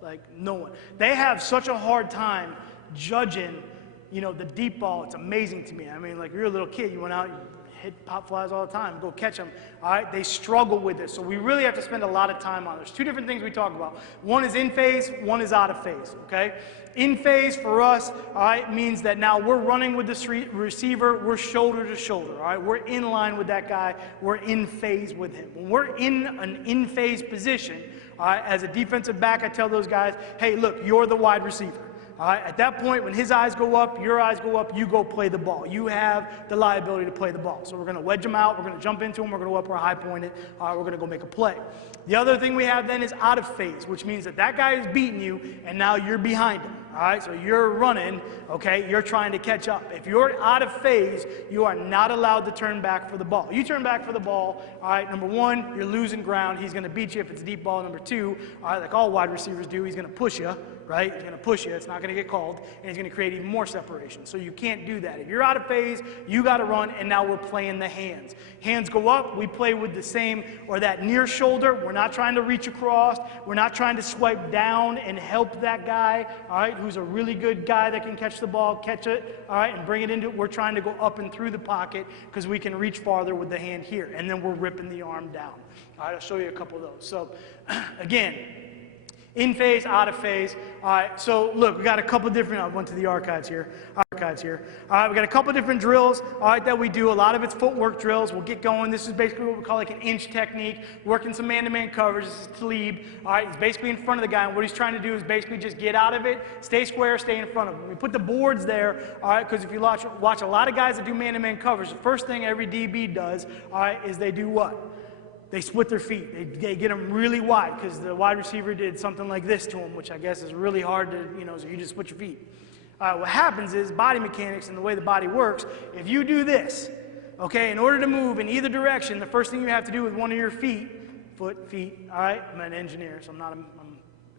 Like, no one. They have such a hard time judging, the deep ball. It's amazing to me. I mean, like, you're a little kid, you went out, you hit pop flies all the time, go catch them. All right, they struggle with this. So we really have to spend a lot of time on it. There's 2 different things we talk about. One is in phase, one is out of phase, okay? In phase for us, all right, means that now we're running with the receiver, we're shoulder to shoulder, all right? We're in line with that guy, we're in phase with him. When we're in an in phase position, all right, as a defensive back, I tell those guys, hey, look, you're the wide receiver. All right, at that point, when his eyes go up, your eyes go up, you go play the ball. You have the liability to play the ball. So we're going to wedge him out, we're going to jump into him, we're going to go up or high point it, we're going to go make a play. The other thing we have then is out of phase, which means that guy is beating you, and now you're behind him. All right, so you're running, okay, you're trying to catch up. If you're out of phase, you are not allowed to turn back for the ball. You turn back for the ball, all right, number 1, you're losing ground. He's going to beat you if it's a deep ball. Number 2, all right, like all wide receivers do, he's going to push you, right? He's going to push you. It's not going to get called, and he's going to create even more separation. So you can't do that. If you're out of phase, you got to run, and now we're playing the hands. Hands go up. We play with the same, or that near shoulder. We're not trying to reach across. We're not trying to swipe down and help that guy, all right, who's a really good guy that can catch the ball, catch it, all right, and bring it into it. We're trying to go up and through the pocket because we can reach farther with the hand here, and then we're ripping the arm down. All right, I'll show you a couple of those. So, again, in phase, out of phase. All right, so look, we got a couple different, I went to the archives here. All right, we got a couple different drills, all right, that we do. A lot of it's footwork drills. We'll get going. This is basically what we call like an inch technique, working some man-to-man coverage. This is Talib. All right, he's basically in front of the guy, and what he's trying to do is basically just get out of it, stay square, stay in front of him. We put the boards there, all right, because if you watch a lot of guys that do man-to-man coverage, the first thing every DB does, all right, is they do what? They split their feet. They get them really wide because the wide receiver did something like this to him, which I guess is really hard to, so you just split your feet. What happens is body mechanics and the way the body works, if you do this, okay, in order to move in either direction, the first thing you have to do with one of your feet, feet, all right, I'm an engineer, so I'm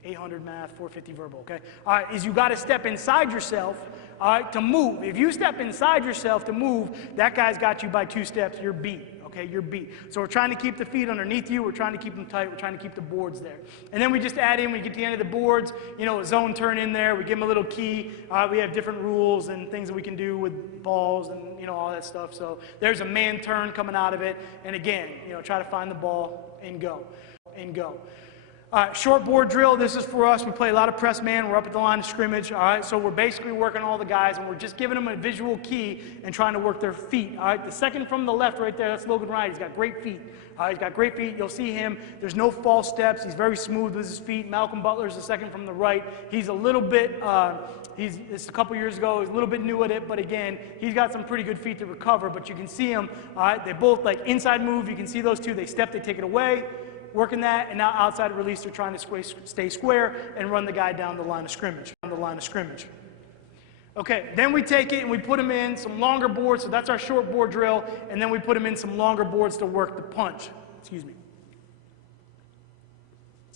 800 math, 450 verbal, okay, all right, is you got to step inside yourself, all right, to move. If you step inside yourself to move, that guy's got you by 2 steps, you're beat. Okay, you're beat. So we're trying to keep the feet underneath you. We're trying to keep them tight. We're trying to keep the boards there. And then we just add in, we get to the end of the boards, a zone turn in there. We give them a little key. We have different rules and things that we can do with balls and, all that stuff. So there's a man turn coming out of it. And again, try to find the ball and go. All right, short board drill, this is for us. We play a lot of press man. We're up at the line of scrimmage, all right? So we're basically working all the guys, and we're just giving them a visual key and trying to work their feet, all right? The second from the left right there, that's Logan Wright. He's got great feet. All right, he's got great feet. You'll see him. There's no false steps. He's very smooth with his feet. Malcolm Butler's the second from the right. He's a little bit, it's a couple years ago. He's a little bit new at it, but again, he's got some pretty good feet to recover, but you can see him, all right? They both like inside move. You can see those two. They step, they take it away. Working that, and now outside release, they're trying to stay square and run the guy down the line of scrimmage. Okay, then we take it and we put him in some longer boards, so that's our short board drill, and then we put him in some longer boards to work the punch. Excuse me.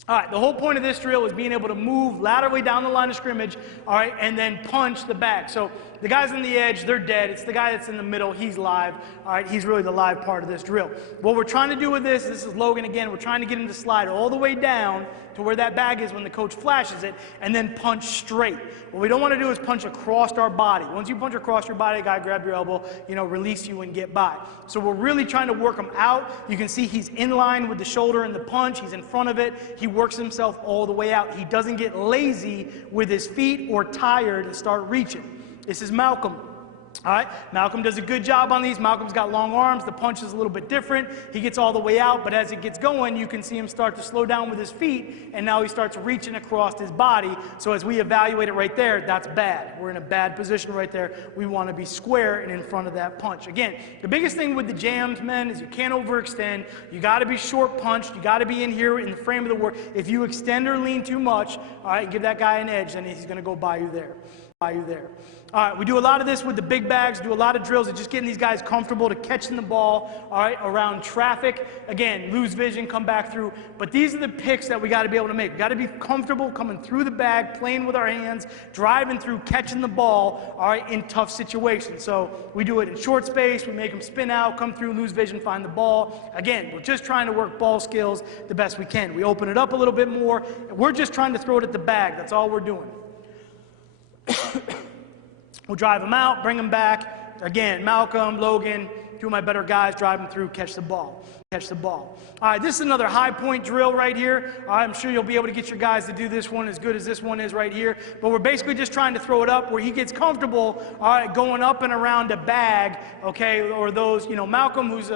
All right, the whole point of this drill is being able to move laterally down the line of scrimmage, all right, and then punch the bag. So the guys on the edge, they're dead. It's the guy that's in the middle, he's live. All right, he's really the live part of this drill. What we're trying to do with this is Logan again, we're trying to get him to slide all the way down to where that bag is when the coach flashes it, and then punch straight. What we don't want to do is punch across our body. Once you punch across your body, guy grab your elbow, release you and get by. So we're really trying to work him out. You can see he's in line with the shoulder and the punch. He's in front of it. He works himself all the way out. He doesn't get lazy with his feet or tired and start reaching. This is Malcolm. All right, Malcolm does a good job on these. Malcolm's got long arms. The punch is a little bit different. He gets all the way out, but as it gets going, you can see him start to slow down with his feet, and now he starts reaching across his body. So as we evaluate it right there, that's bad. We're in a bad position right there. We want to be square and in front of that punch. Again, the biggest thing with the jams, men, is you can't overextend. You got to be short punched. You got to be in here in the frame of the work. If you extend or lean too much, all right, give that guy an edge, then he's going to go by you there. All right, we do a lot of this with the big bags, do a lot of drills of just getting these guys comfortable to catching the ball, all right, around traffic. Again, lose vision, come back through. But these are the picks that we got to be able to make. We got to be comfortable coming through the bag, playing with our hands, driving through, catching the ball, all right, in tough situations. So we do it in short space. We make them spin out, come through, lose vision, find the ball. Again, we're just trying to work ball skills the best we can. We open it up a little bit more. We're just trying to throw it at the bag. That's all we're doing. We'll drive them out, bring them back. Again, Malcolm, Logan, two of my better guys, drive them through, catch the ball. All right, this is another high point drill right here. I'm sure you'll be able to get your guys to do this one as good as this one is right here. But we're basically just trying to throw it up where he gets comfortable, all right, going up and around a bag, okay, or those, Malcolm, who's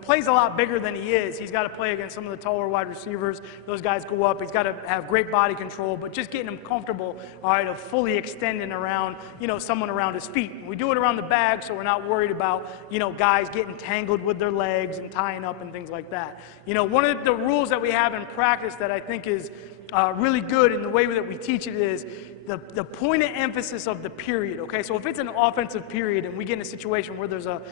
plays a lot bigger than he is. He's got to play against some of the taller wide receivers. Those guys go up. He's got to have great body control, but just getting him comfortable, all right, of fully extending around, someone around his feet. We do it around the bag, so we're not worried about, guys getting tangled with their legs and tying up and things like that. One of the rules that we have in practice that I think is really good in the way that we teach it is the point of emphasis of the period, okay? So if it's an offensive period and we get in a situation where there's a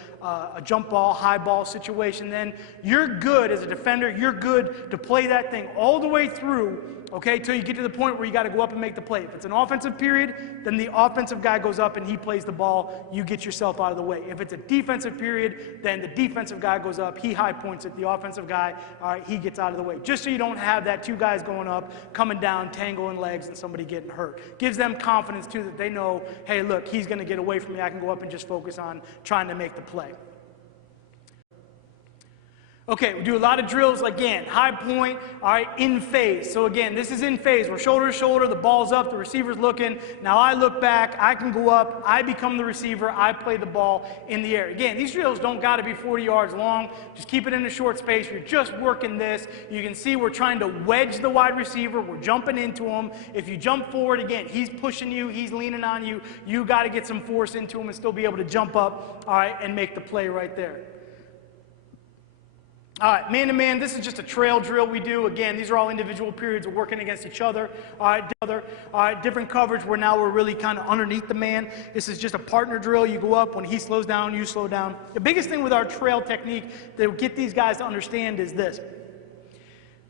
jump ball, high ball situation, then you're good as a defender, you're good to play that thing all the way through, okay, till you get to the point where you got to go up and make the play. If it's an offensive period, then the offensive guy goes up and he plays the ball, you get yourself out of the way. If it's a defensive period, then the defensive guy goes up, he high points it, the offensive guy, all right, he gets out of the way. Just so you don't have that two guys going up, coming down, tangling legs, and somebody getting hurt. Gives them confidence, too, that they know, hey, look, he's going to get away from me. I can go up and just focus on trying to make the play. Okay, we do a lot of drills, again, high point, all right, in phase. So again, this is in phase. We're shoulder to shoulder, the ball's up, the receiver's looking. Now I look back, I can go up, I become the receiver, I play the ball in the air. Again, these drills don't got to be 40 yards long. Just keep it in a short space. You're just working this. You can see we're trying to wedge the wide receiver. We're jumping into him. If you jump forward, again, he's pushing you, he's leaning on you. You got to get some force into him and still be able to jump up, all right, and make the play right there. All right, man-to-man, this is just a trail drill we do. Again, these are all individual periods. We're working against each other. All right, different coverage where now we're really kind of underneath the man. This is just a partner drill. You go up. When he slows down, you slow down. The biggest thing with our trail technique that will get these guys to understand is this.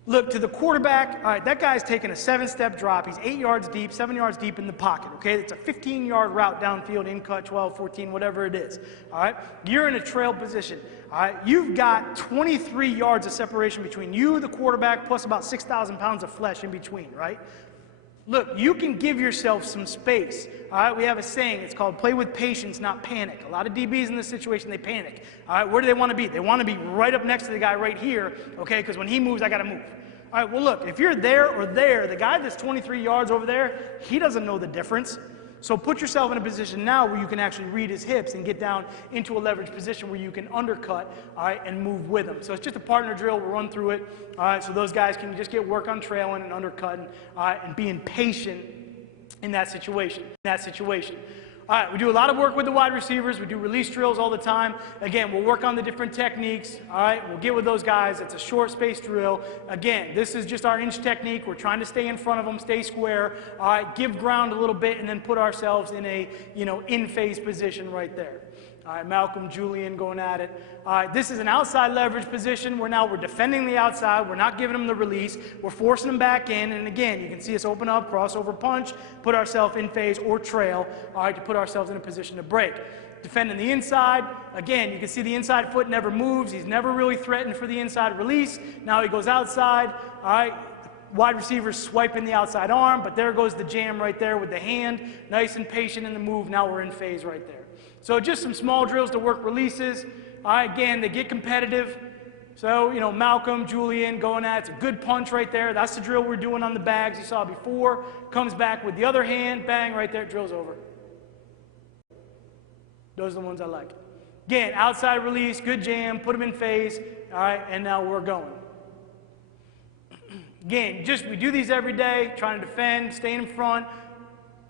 Look, to the quarterback, all right, that guy's taking a 7-step drop. He's 8 yards deep, 7 yards deep in the pocket, okay? It's a 15-yard route downfield, in cut, 12, 14, whatever it is, all right? You're in a trail position, all right? You've got 23 yards of separation between you, the quarterback, plus about 6,000 pounds of flesh in between, right? Look, you can give yourself some space. All right, we have a saying. It's called play with patience, not panic. A lot of DBs in this situation, they panic. All right, where do they want to be? They want to be right up next to the guy right here, okay, because when he moves, I got to move. All right, well, look, if you're there or there, the guy that's 23 yards over there, he doesn't know the difference. So put yourself in a position now where you can actually read his hips and get down into a leverage position where you can undercut, all right, and move with him. So it's just a partner drill. We'll run through it, all right, so those guys can just get work on trailing and undercutting, all right, and being patient in that situation. All right, we do a lot of work with the wide receivers. We do release drills all the time. Again, we'll work on the different techniques. All right, we'll get with those guys. It's a short space drill. Again, this is just our inch technique. We're trying to stay in front of them, stay square. All right, give ground a little bit, and then put ourselves in a, in-phase position right there. All right, Malcolm, Julian going at it. All right, this is an outside leverage position where now we're defending the outside. We're not giving them the release. We're forcing them back in. And again, you can see us open up, crossover punch, put ourselves in phase or trail, all right, to put ourselves in a position to break. Defending the inside. Again, you can see the inside foot never moves. He's never really threatened for the inside release. Now he goes outside. All right. Wide receiver swiping the outside arm, but there goes the jam right there with the hand. Nice and patient in the move. Now we're in phase right there. So just some small drills to work releases. All right, again, they get competitive. So, Malcolm, Julian going at it. It's a good punch right there. That's the drill we're doing on the bags you saw before. Comes back with the other hand, bang, right there, drill's over. Those are the ones I like. Again, outside release, good jam, put them in phase. All right, and now we're going. Again, we do these every day, trying to defend, staying in front,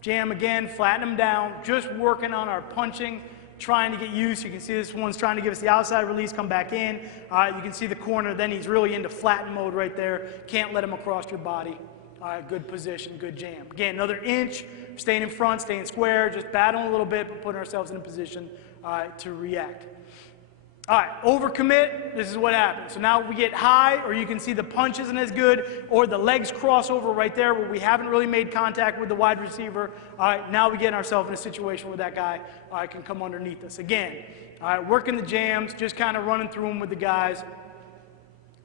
jam again, flatten them down, just working on our punching, trying to get used. You can see this one's trying to give us the outside release, come back in. You can see the corner, then he's really into flatten mode right there. Can't let him across your body. All right, good position, good jam. Again, another inch, staying in front, staying square, just battling a little bit, but putting ourselves in a position to react. All right, overcommit, this is what happens. So now we get high, or you can see the punch isn't as good, or the legs cross over right there where we haven't really made contact with the wide receiver. All right, now we get ourselves in a situation where that guy can come underneath us. Again, all right, working the jams, just kind of running through them with the guys.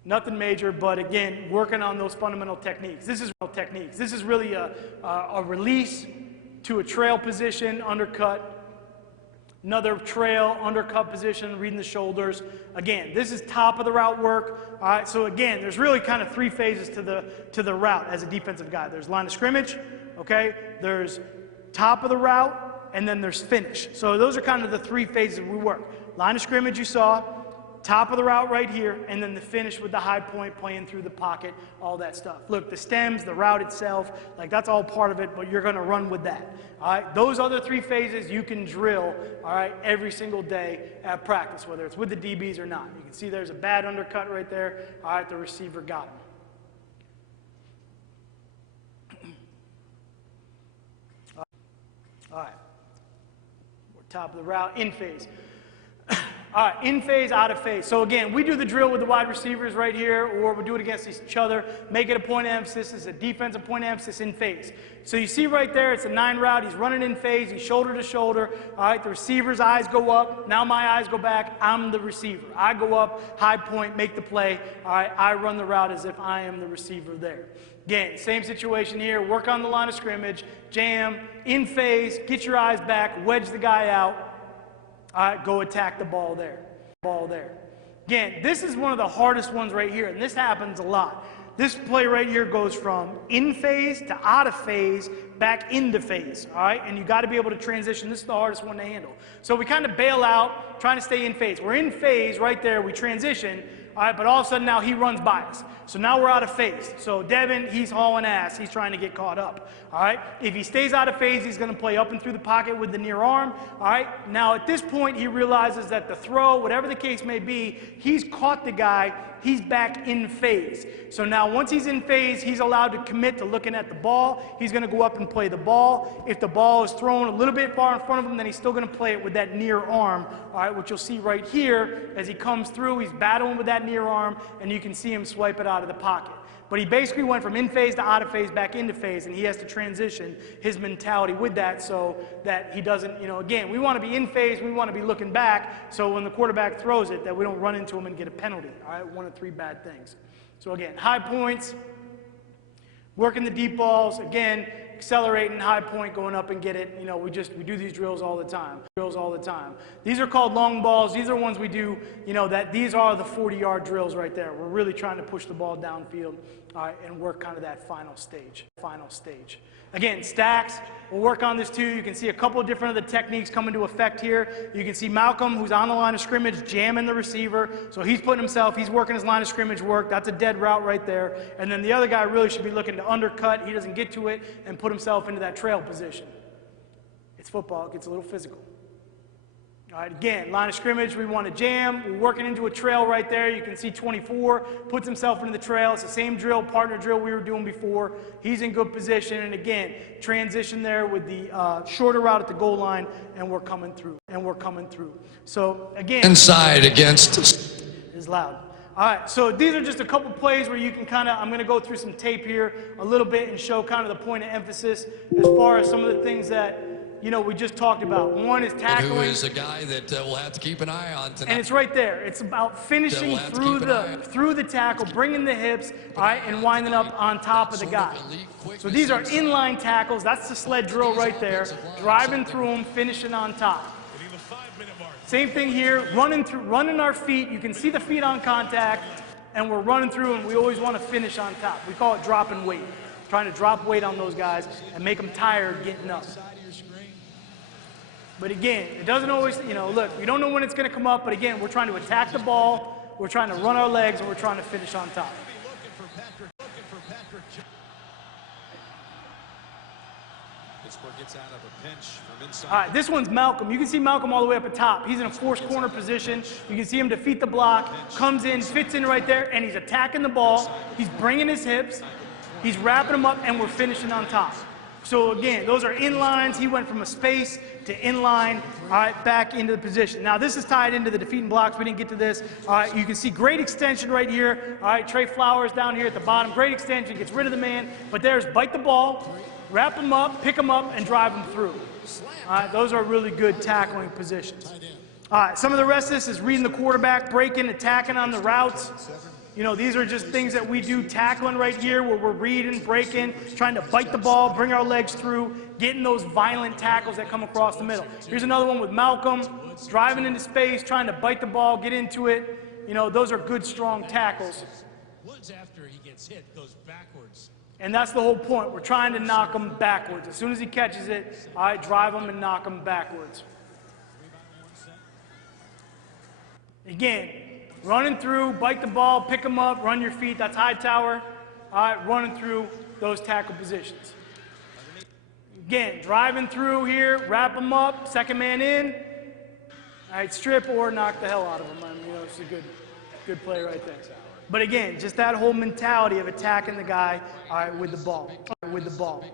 Nothing major, but again, working on those fundamental techniques. This is really a release to a trail position, undercut. Another trail, undercut position, reading the shoulders. Again, this is top of the route work. All right, so again, there's really kind of three phases to the route as a defensive guy. There's line of scrimmage, okay? There's top of the route, and then there's finish. So those are kind of the three phases we work. Line of scrimmage you saw, top of the route right here, and then the finish with the high point, playing through the pocket, all that stuff. Look, the stems, the route itself, like that's all part of it, but you're gonna run with that. All right, those other three phases you can drill, all right, every single day at practice, whether it's with the DBs or not. You can see there's a bad undercut right there. All right, the receiver got him. All right, we're top of the route, in phase. All right, in phase, out of phase. So again, we do the drill with the wide receivers right here, or we do it against each other. Make it a point of emphasis. It's a defensive point of emphasis in phase. So you see right there, it's a 9 route. He's running in phase. He's shoulder to shoulder. All right, the receiver's eyes go up. Now my eyes go back. I'm the receiver. I go up, high point, make the play. All right, I run the route as if I am the receiver there. Again, same situation here. Work on the line of scrimmage. Jam, in phase, get your eyes back, wedge the guy out. All right, go attack the ball there. Again, this is one of the hardest ones right here, and this happens a lot. This play right here goes from in phase to out of phase, back into phase, all right? And you got to be able to transition. This is the hardest one to handle. So we kind of bail out, trying to stay in phase. We're in phase right there. We transition, all right, but all of a sudden now he runs by us. So now we're out of phase. So Devin, he's hauling ass. He's trying to get caught up, all right? If he stays out of phase, he's going to play up and through the pocket with the near arm, all right? Now at this point, he realizes that the throw, whatever the case may be, he's caught the guy. He's back in phase. So now once he's in phase, he's allowed to commit to looking at the ball. He's going to go up and play the ball. If the ball is thrown a little bit far in front of him, then he's still going to play it with that near arm, all right, which you'll see right here as he comes through. He's battling with that near arm, and you can see him swipe it out of the pocket. But he basically went from in phase to out of phase, back into phase, and he has to transition his mentality with that so that he doesn't, again, we want to be in phase, we want to be looking back, so when the quarterback throws it, that we don't run into him and get a penalty, all right, one of 3 bad things. So again, high points, working the deep balls, again, accelerating, high point, going up and get it. We do these drills all the time. These are called long balls. These are ones we do, these are the 40-yard drills right there. We're really trying to push the ball downfield. all right, and work kind of that final stage. Again, stacks, we'll work on this too. You can see a couple of different of the techniques come into effect here. You can see Malcolm, who's on the line of scrimmage, jamming the receiver. So he's putting himself, he's working his line of scrimmage work. That's a dead route right there. And then the other guy really should be looking to undercut. He doesn't get to it and put himself into that trail position. It's football, it gets a little physical. All right, again, line of scrimmage, we want to jam. We're working into a trail right there. You can see 24 puts himself into the trail. It's the same drill, partner drill we were doing before. He's in good position. And again, transition there with the shorter route at the goal line, and we're coming through. So again, inside against is loud. All right, so these are just a couple plays where you can kind of, I'm going to go through some tape here a little bit and show kind of the point of emphasis as far as some of the things that, you know, we just talked about. One is tackling. Who is a guy that we'll have to keep an eye on tonight. And it's right there. It's about finishing through the tackle, bringing the hips, all right, and winding up on top of the guy. So these are inline tackles. That's the sled drill right there. Driving through them, finishing on top. Same thing here, running our feet. You can see the feet on contact, and we're running through, and we always want to finish on top. We call it dropping weight. Trying to drop weight on those guys and make them tired getting up. But again, it doesn't always, you know, look, we don't know when it's going to come up, but again, we're trying to attack the ball, we're trying to run our legs, and we're trying to finish on top. All right, this one's Malcolm. You can see Malcolm all the way up at top. He's in a forced corner position. You can see him defeat the block, comes in, fits in right there, and he's attacking the ball. He's bringing his hips, he's wrapping them up, and we're finishing on top. So again, those are inlines. He went from a space to inline, all right, back into the position. Now this is tied into the defeating blocks. We didn't get to this. All right, you can see great extension right here. All right, Trey Flowers down here at the bottom. Great extension, gets rid of the man. But there's bite the ball, wrap him up, pick him up, and drive him through. All right, those are really good tackling positions. All right, some of the rest of this is reading the quarterback, breaking, attacking on the routes. You know, these are just things that we do tackling right here where we're reading, breaking, trying to bite the ball, bring our legs through, getting those violent tackles that come across the middle. Here's another one with Malcolm, driving into space, trying to bite the ball, get into it. You know, those are good, strong tackles. Once after he gets hit, goes backwards. And that's the whole point. We're trying to knock him backwards. As soon as he catches it, all right, drive him and knock him backwards. Again, running through, bite the ball, pick them up, run your feet. That's high tower. All right, running through those tackle positions. Again, driving through here, wrap them up, second man in. All right, strip or knock the hell out of them. I mean, you know, it's a good play right there. But again, just that whole mentality of attacking the guy, all right, with the ball.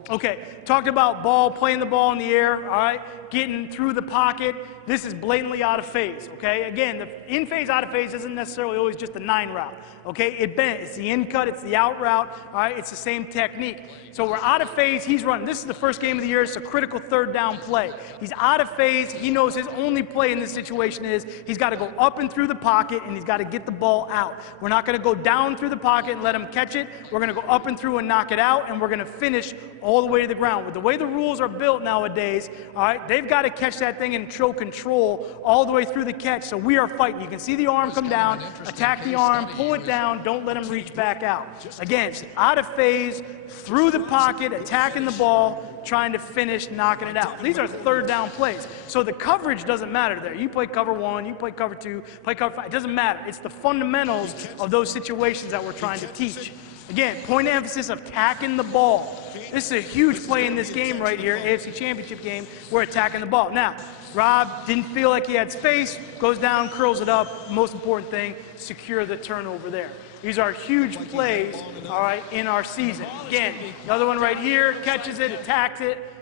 Okay, talked about ball, playing the ball in the air, all right, getting through the pocket. This is blatantly out of phase, okay? Again, the in phase, out of phase isn't necessarily always just the 9 route, okay? It's the in cut, it's the out route, all right? It's the same technique. So we're out of phase, he's running. This is the first game of the year, it's a critical third down play. He's out of phase, he knows his only play in this situation is he's got to go up and through the pocket and he's got to get the ball out. We're not going to go down through the pocket and let him catch it. We're going to go up and through and knock it out, and we're going to finish all the way to the ground. With the way the rules are built nowadays, all right, they've got to catch that thing and show control all the way through the catch. So we are fighting. You can see the arm come down, attack the arm, pull it down, don't let him reach back out. Again, out of phase, through the pocket, attacking the ball, trying to finish knocking it out. These are third down plays. So the coverage doesn't matter there. You play cover 1, you play cover 2, play cover 5. It doesn't matter. It's the fundamentals of those situations that we're trying to teach. Again, point of emphasis of attacking the ball. This is a huge play in this game right here, AFC Championship game. We're attacking the ball. Now, Rob didn't feel like he had space, goes down, curls it up. Most important thing, secure the turnover there. These are huge plays, all right, in our season. Again, the other one right here, catches it, attacks it,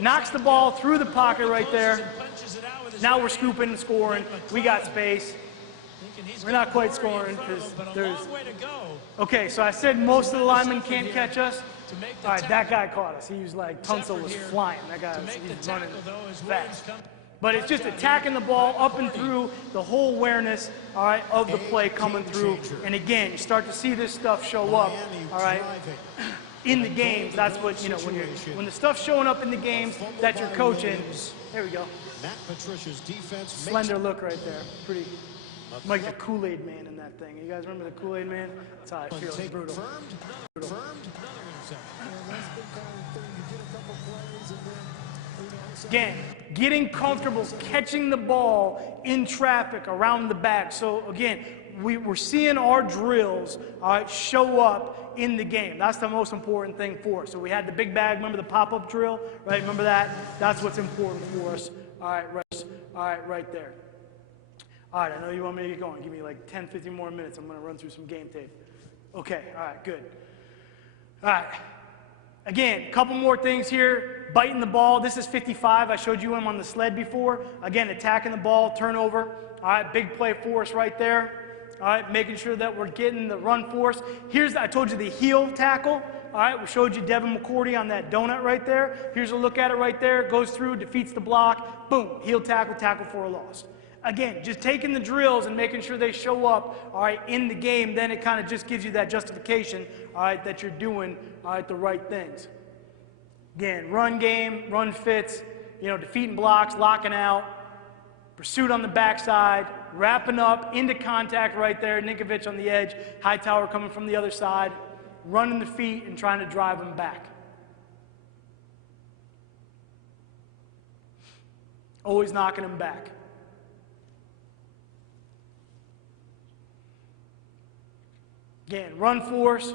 knocks the ball through the pocket right there. Now we're scooping and scoring. We got space. We're not quite scoring because there's... Okay, so I said most of the linemen can't catch us. All right, that guy caught us. He was like, Tunsil was flying. That guy was running fast. But it's just attacking the ball up and through, the whole awareness, all right, of the play coming through. And again, you start to see this stuff show up, all right, in the games. That's what, you know, when the stuff's showing up in the games that you're coaching. There we go. Slender look right there. I'm like the Kool-Aid man in that thing. You guys remember the Kool-Aid man? That's how I feel. It's brutal. Another interception. Again, getting comfortable catching the ball in traffic around the back. So again, we're seeing our drills show up in the game. That's the most important thing for us. So we had the big bag, remember the pop-up drill, right? Remember that? That's what's important for us. All right, right there. All right, I know you want me to get going. Give me like 10, 15 more minutes. I'm going to run through some game tape. Okay, all right, good. All right. Again, a couple more things here. Biting the ball. This is 55. I showed you him on the sled before. Again, attacking the ball, turnover. All right, big play for us right there. All right, making sure that we're getting the run force. I told you the heel tackle. All right, we showed you Devin McCourty on that donut right there. Here's a look at it right there. Goes through, defeats the block. Boom, heel tackle, tackle for a loss. Again, just taking the drills and making sure they show up, all right, in the game, then it kind of just gives you that justification, all right, that you're doing, all right, the right things. Again, run game, run fits, defeating blocks, locking out, pursuit on the backside, wrapping up into contact right there, Ninkovich on the edge, Hightower coming from the other side, running the feet and trying to drive them back. Always knocking them back. Again, run force,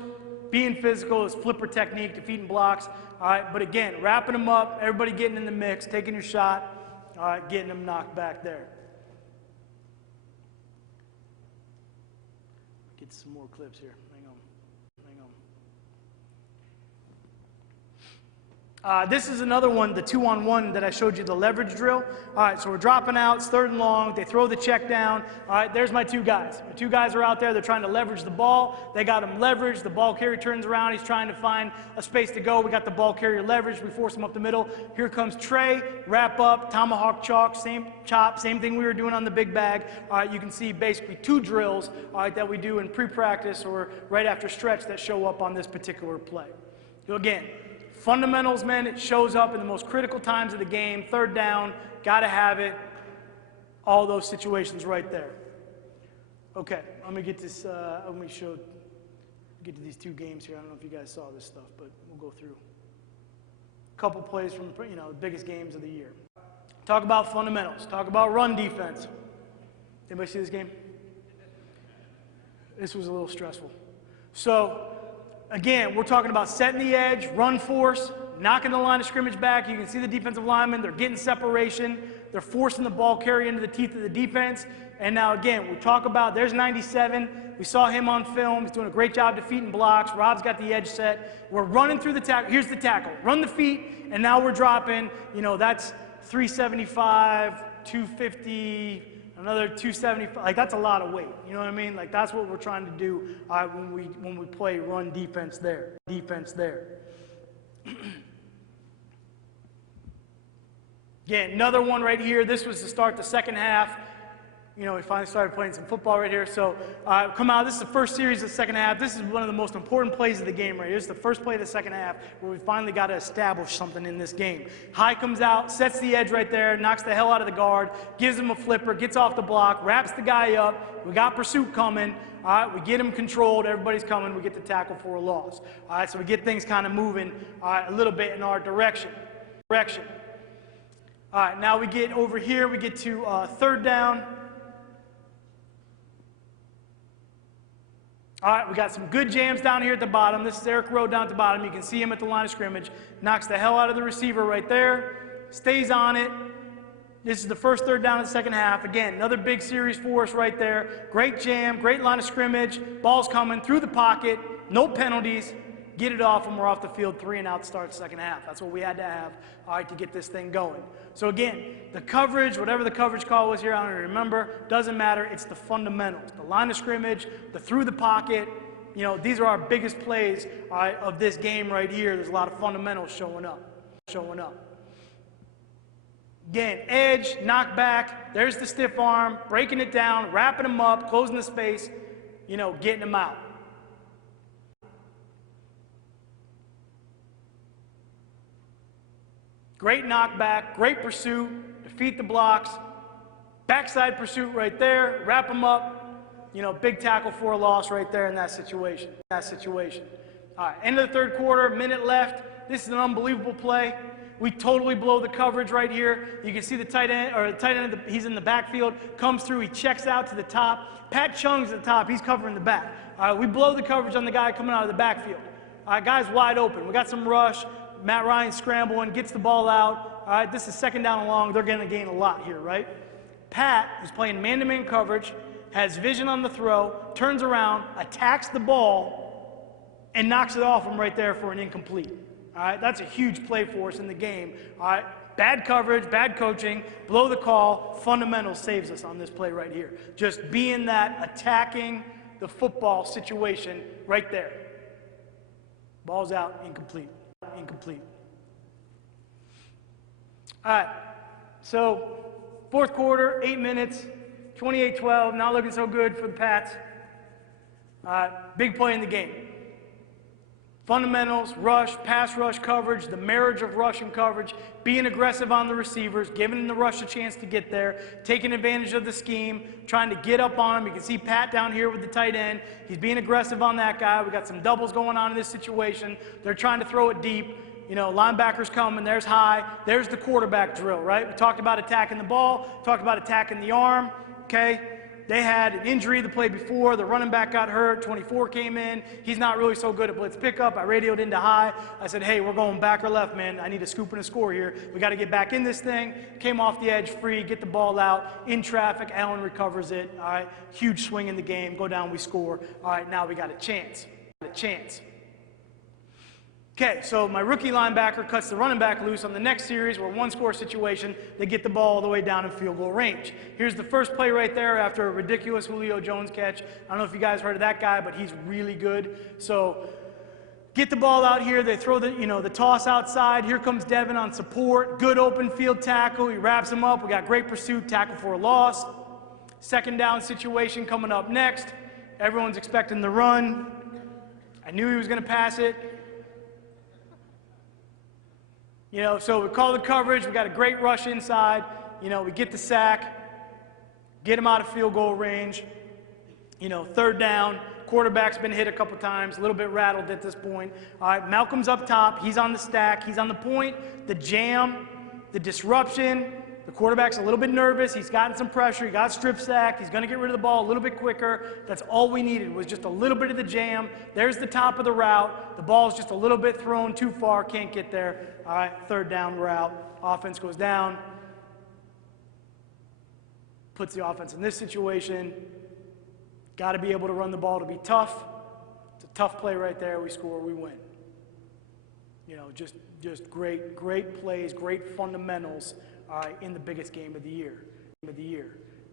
being physical is flipper technique, defeating blocks. All right, but again, wrapping them up, everybody getting in the mix, taking your shot, all right, getting them knocked back there. Get some more clips here. Hang on. This is another one, the 2-on-1 that I showed you, the leverage drill. All right, so we're dropping out, it's 3rd and long. They throw the check down. All right, there's my two guys. My two guys are out there. They're trying to leverage the ball. They got him leveraged. The ball carrier turns around. He's trying to find a space to go. We got the ball carrier leveraged. We force him up the middle. Here comes Trey, wrap up, tomahawk chalk, same chop, same thing we were doing on the big bag. All right, you can see basically 2 drills, all right, that we do in pre-practice or right after stretch that show up on this particular play. So again, fundamentals, man, it shows up in the most critical times of the game. 3rd down, got to have it. All those situations right there. Okay, I'm going to get this, get to these 2 games here. I don't know if you guys saw this stuff, but we'll go through a couple plays from, the biggest games of the year. Talk about fundamentals. Talk about run defense. Anybody see this game? This was a little stressful. So, again, we're talking about setting the edge, run force, knocking the line of scrimmage back. You can see the defensive linemen. They're getting separation. They're forcing the ball carrier into the teeth of the defense. And now, again, we talk about, there's 97. We saw him on film. He's doing a great job defeating blocks. Rob's got the edge set. We're running through the tackle. Here's the tackle. Run the feet, and now we're dropping. That's 375, 250, another 275. Like, that's a lot of weight. You know what I mean? Like, that's what we're trying to do when we play run defense there. Again, another one right here. This was to start the second half. We finally started playing some football right here. So come out. This is the first series of the second half. This is one of the most important plays of the game right here. This is the first play of the second half where we finally got to establish something in this game. High comes out, sets the edge right there, knocks the hell out of the guard, gives him a flipper, gets off the block, wraps the guy up. We got pursuit coming. All right, we get him controlled. Everybody's coming. We get the tackle for a loss. All right, so we get things kind of moving a little bit in our direction. All right, now we get over here. We get to 3rd down. All right, we got some good jams down here at the bottom. This is Eric Rowe down at the bottom. You can see him at the line of scrimmage. Knocks the hell out of the receiver right there. Stays on it. This is the first 3rd down of the second half. Again, another big series for us right there. Great jam, great line of scrimmage. Ball's coming through the pocket. No penalties. Get it off, and we're off the field. 3 and out, starts second half. That's what we had to have, all right, to get this thing going. So again, the coverage, whatever the coverage call was here, I don't even remember, doesn't matter. It's the fundamentals. The line of scrimmage, the through the pocket. These are our biggest plays of this game right here. There's a lot of fundamentals showing up. Again, edge, knock back. There's the stiff arm, breaking it down, wrapping them up, closing the space, getting them out. Great knockback, great pursuit, defeat the blocks. Backside pursuit right there, wrap them up. You know, big tackle for a loss right there in that situation. All right, end of the third quarter, minute left. This is an unbelievable play. We totally blow the coverage right here. You can see the tight end, he's in the backfield, comes through, he checks out to the top. Pat Chung's at the top, he's covering the back. All right, we blow the coverage on the guy coming out of the backfield. All right, guy's wide open. We got some rush. Matt Ryan scrambling, gets the ball out. All right, this is second down and long. They're going to gain a lot here, right? Pat, who's playing man-to-man coverage, has vision on the throw, turns around, attacks the ball, and knocks it off him right there for an incomplete. All right, that's a huge play for us in the game. All right, bad coverage, bad coaching, blow the call, fundamentals saves us on this play right here. Just being that attacking the football situation right there. Ball's out, incomplete. All right, so fourth quarter, 8 minutes, 28-12, not looking so good for the Pats. Big play in the game. Fundamentals, rush, pass rush coverage, the marriage of rush and coverage, being aggressive on the receivers, giving the rush a chance to get there, taking advantage of the scheme, trying to get up on him. You can see Pat down here with the tight end. He's being aggressive on that guy. We got some doubles going on in this situation. They're trying to throw it deep. You know, linebackers coming, there's high, there's the quarterback drill, right? We talked about attacking the ball, talked about attacking the arm, okay? They had an injury the play before. The running back got hurt. 24 came in. He's not really so good at blitz pickup. I radioed into high. I said, hey, we're going back or left, man. I need a scoop and a score here. We got to get back in this thing. Came off the edge free, get the ball out. In traffic, Allen recovers it. All right, huge swing in the game. Go down, we score. All right, now we got a chance. Okay, so my rookie linebacker cuts the running back loose on the next series. We're one-score situation. They get the ball all the way down in field goal range. Here's the first play right there after a ridiculous Julio Jones catch. I don't know if you guys heard of that guy, but he's really good. So get the ball out here. They throw the toss outside. Here comes Devin on support. Good open field tackle. He wraps him up. We got great pursuit, tackle for a loss. Second down situation coming up next. Everyone's expecting the run. I knew he was going to pass it. You know, so we call the coverage. We got a great rush inside. You know, we get the sack, get him out of field goal range. You know, third down. Quarterback's been hit a couple times, a little bit rattled at this point. All right, Malcolm's up top. He's on the stack. He's on the point. The jam, the disruption. The quarterback's a little bit nervous. He's gotten some pressure. He got strip sacked. He's going to get rid of the ball a little bit quicker. That's all we needed was just a little bit of the jam. There's the top of the route. The ball's just a little bit thrown too far. Can't get there. All right, third down route. Offense goes down. Puts the offense in this situation. Got to be able to run the ball to be tough. It's a tough play right there. We score, we win. You know, just great plays, great fundamentals. All right, in the biggest game of the year.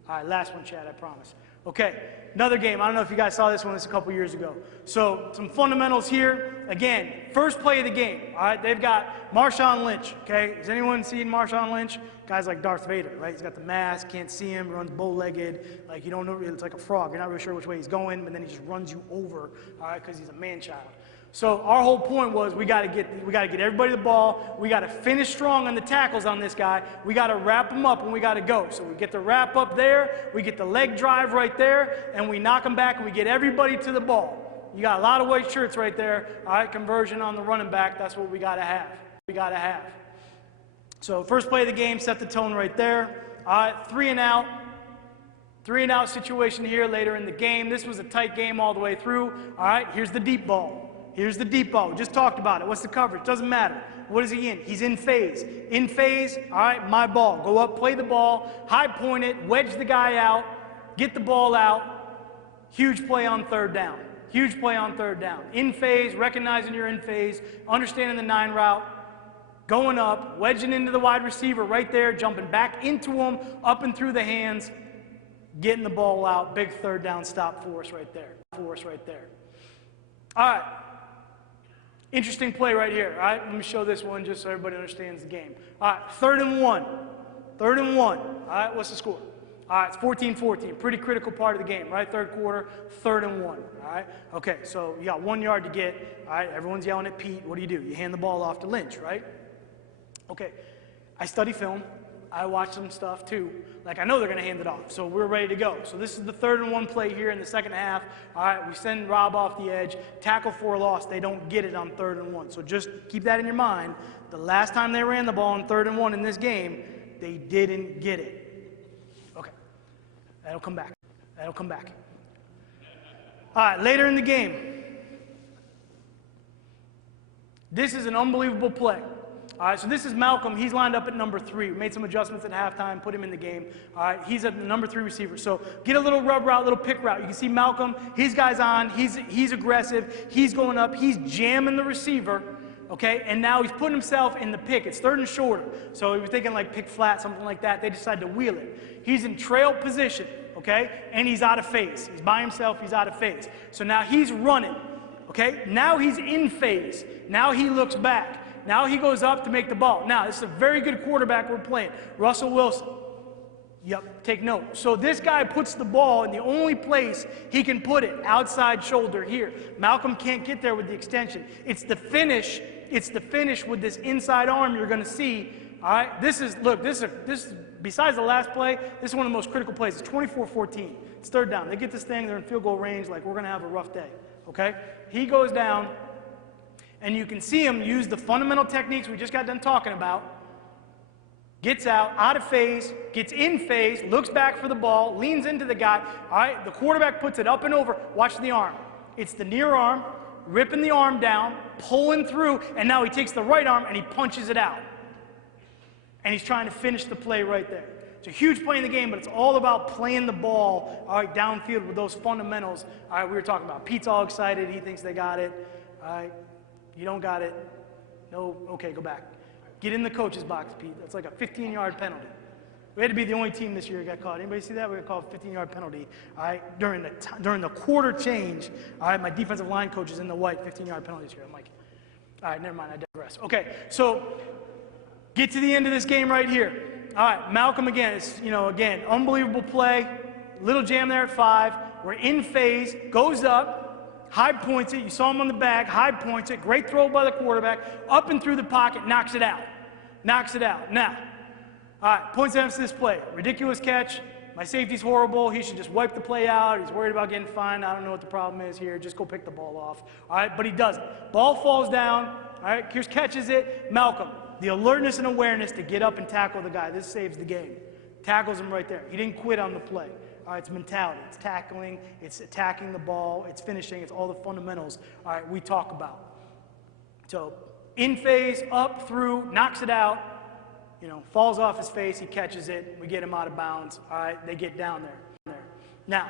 All right, last one, Chad, I promise. Okay, another game. I don't know if you guys saw this one. This a couple years ago. So some fundamentals here. Again, first play of the game. All right, they've got Marshawn Lynch. Okay, has anyone seen Marshawn Lynch? Guy's like Darth Vader, right? He's got the mask, can't see him, runs bow-legged. Like you don't know, it's like a frog. You're not really sure which way he's going, but then he just runs you over. All right, because he's a man-child. So our whole point was we got to get everybody the ball. We got to finish strong on the tackles on this guy. We got to wrap him up and we got to go. So we get the wrap up there, we get the leg drive right there, and we knock him back and we get everybody to the ball. You got a lot of white shirts right there. All right, conversion on the running back. That's what we got to have. So first play of the game, set the tone right there. All right, 3 and out. 3 and out situation here later in the game. This was a tight game all the way through. All right, here's the deep ball. Here's the deep ball. We just talked about it. What's the coverage? Doesn't matter. What is he in? He's in phase. In phase, all right, my ball. Go up, play the ball, high point it, wedge the guy out, get the ball out. Huge play on third down. Huge play on third down. In phase, recognizing you're in phase, understanding the 9 route, going up, wedging into the wide receiver right there, jumping back into him, up and through the hands, getting the ball out. Big third down stop for us right there. All right. Interesting play right here, all right? Let me show this one just so everybody understands the game. All right, 3rd and 1. 3rd and 1. All right, what's the score? All right, it's 14-14. Pretty critical part of the game, right? Third quarter, 3rd and 1. All right? Okay, so you got 1 yard to get. All right, everyone's yelling at Pete. What do? You hand the ball off to Lynch, right? Okay, I study film. I watch some stuff too. Like, I know they're going to hand it off, so we're ready to go. So this is the 3rd and 1 play here in the second half. All right, we send Rob off the edge, tackle for a loss. They don't get it on 3rd and 1. So just keep that in your mind. The last time they ran the ball on 3rd and 1 in this game, they didn't get it. Okay, that'll come back. That'll come back. All right, later in the game, this is an unbelievable play. All right, so this is Malcolm. He's lined up at number 3. We made some adjustments at halftime, put him in the game. All right, he's at the number 3 receiver. So get a little rub route, little pick route. You can see Malcolm, his guy's on. He's aggressive. He's going up. He's jamming the receiver, okay? And now he's putting himself in the pick. It's 3rd and shorter. So he was thinking like pick flat, something like that. They decided to wheel it. He's in trail position, okay? And he's out of phase. He's by himself. He's out of phase. So now he's running, okay? Now he's in phase. Now he looks back. Now he goes up to make the ball. Now, this is a very good quarterback we're playing. Russell Wilson. Yep, take note. So this guy puts the ball in the only place he can put it, outside shoulder here. Malcolm can't get there with the extension. It's the finish. It's the finish with this inside arm you're going to see. All right, this is, besides the last play, this is one of the most critical plays. It's 24-14. It's 3rd down. They get this thing. They're in field goal range. Like, we're going to have a rough day, okay? He goes down. And you can see him use the fundamental techniques we just got done talking about. Gets out of phase, gets in phase, looks back for the ball, leans into the guy. All right, the quarterback puts it up and over. Watch the arm. It's the near arm, ripping the arm down, pulling through, and now he takes the right arm and he punches it out. And he's trying to finish the play right there. It's a huge play in the game, but it's all about playing the ball, all right, downfield with those fundamentals. All right, we were talking about Pete's all excited. He thinks they got it. All right. You don't got it. No, okay, go back. Get in the coach's box, Pete. That's like a 15-yard penalty. We had to be the only team this year that got caught. Anybody see that? We got called a 15-yard penalty. All right, during the quarter change. All right, my defensive line coach is in the white. 15-yard penalty this year. I'm like, all right, never mind. I digress. Okay, so get to the end of this game right here. All right, Malcolm again. It's, again, unbelievable play. Little jam there at 5. We're in phase. Goes up. Hyde points it. You saw him on the back. Hyde points it. Great throw by the quarterback. Up and through the pocket. Knocks it out. Knocks it out. Now, all right, points of emphasis play. Ridiculous catch. My safety's horrible. He should just wipe the play out. He's worried about getting fined. I don't know what the problem is here. Just go pick the ball off. All right, but he doesn't. Ball falls down. All right, Kears catches it. Malcolm, the alertness and awareness to get up and tackle the guy. This saves the game. Tackles him right there. He didn't quit on the play. All right, it's mentality, it's tackling, it's attacking the ball, it's finishing, it's all the fundamentals, all right, we talk about. So, in phase, up, through, knocks it out, falls off his face, he catches it, we get him out of bounds, all right, they get down there. Now,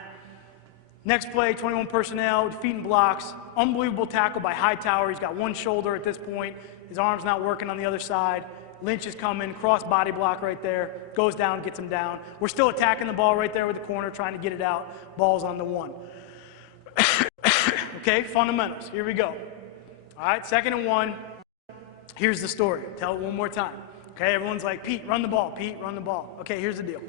next play, 21 personnel, defeating blocks, unbelievable tackle by Hightower. He's got one shoulder at this point, his arm's not working on the other side. Lynch is coming, cross body block right there, goes down, gets him down. We're still attacking the ball right there with the corner, trying to get it out. Ball's on the 1. Okay, fundamentals, here we go. All right, 2nd and 1. Here's the story. Tell it one more time. Okay, everyone's like, Pete, run the ball. Pete, run the ball. Okay, here's the deal.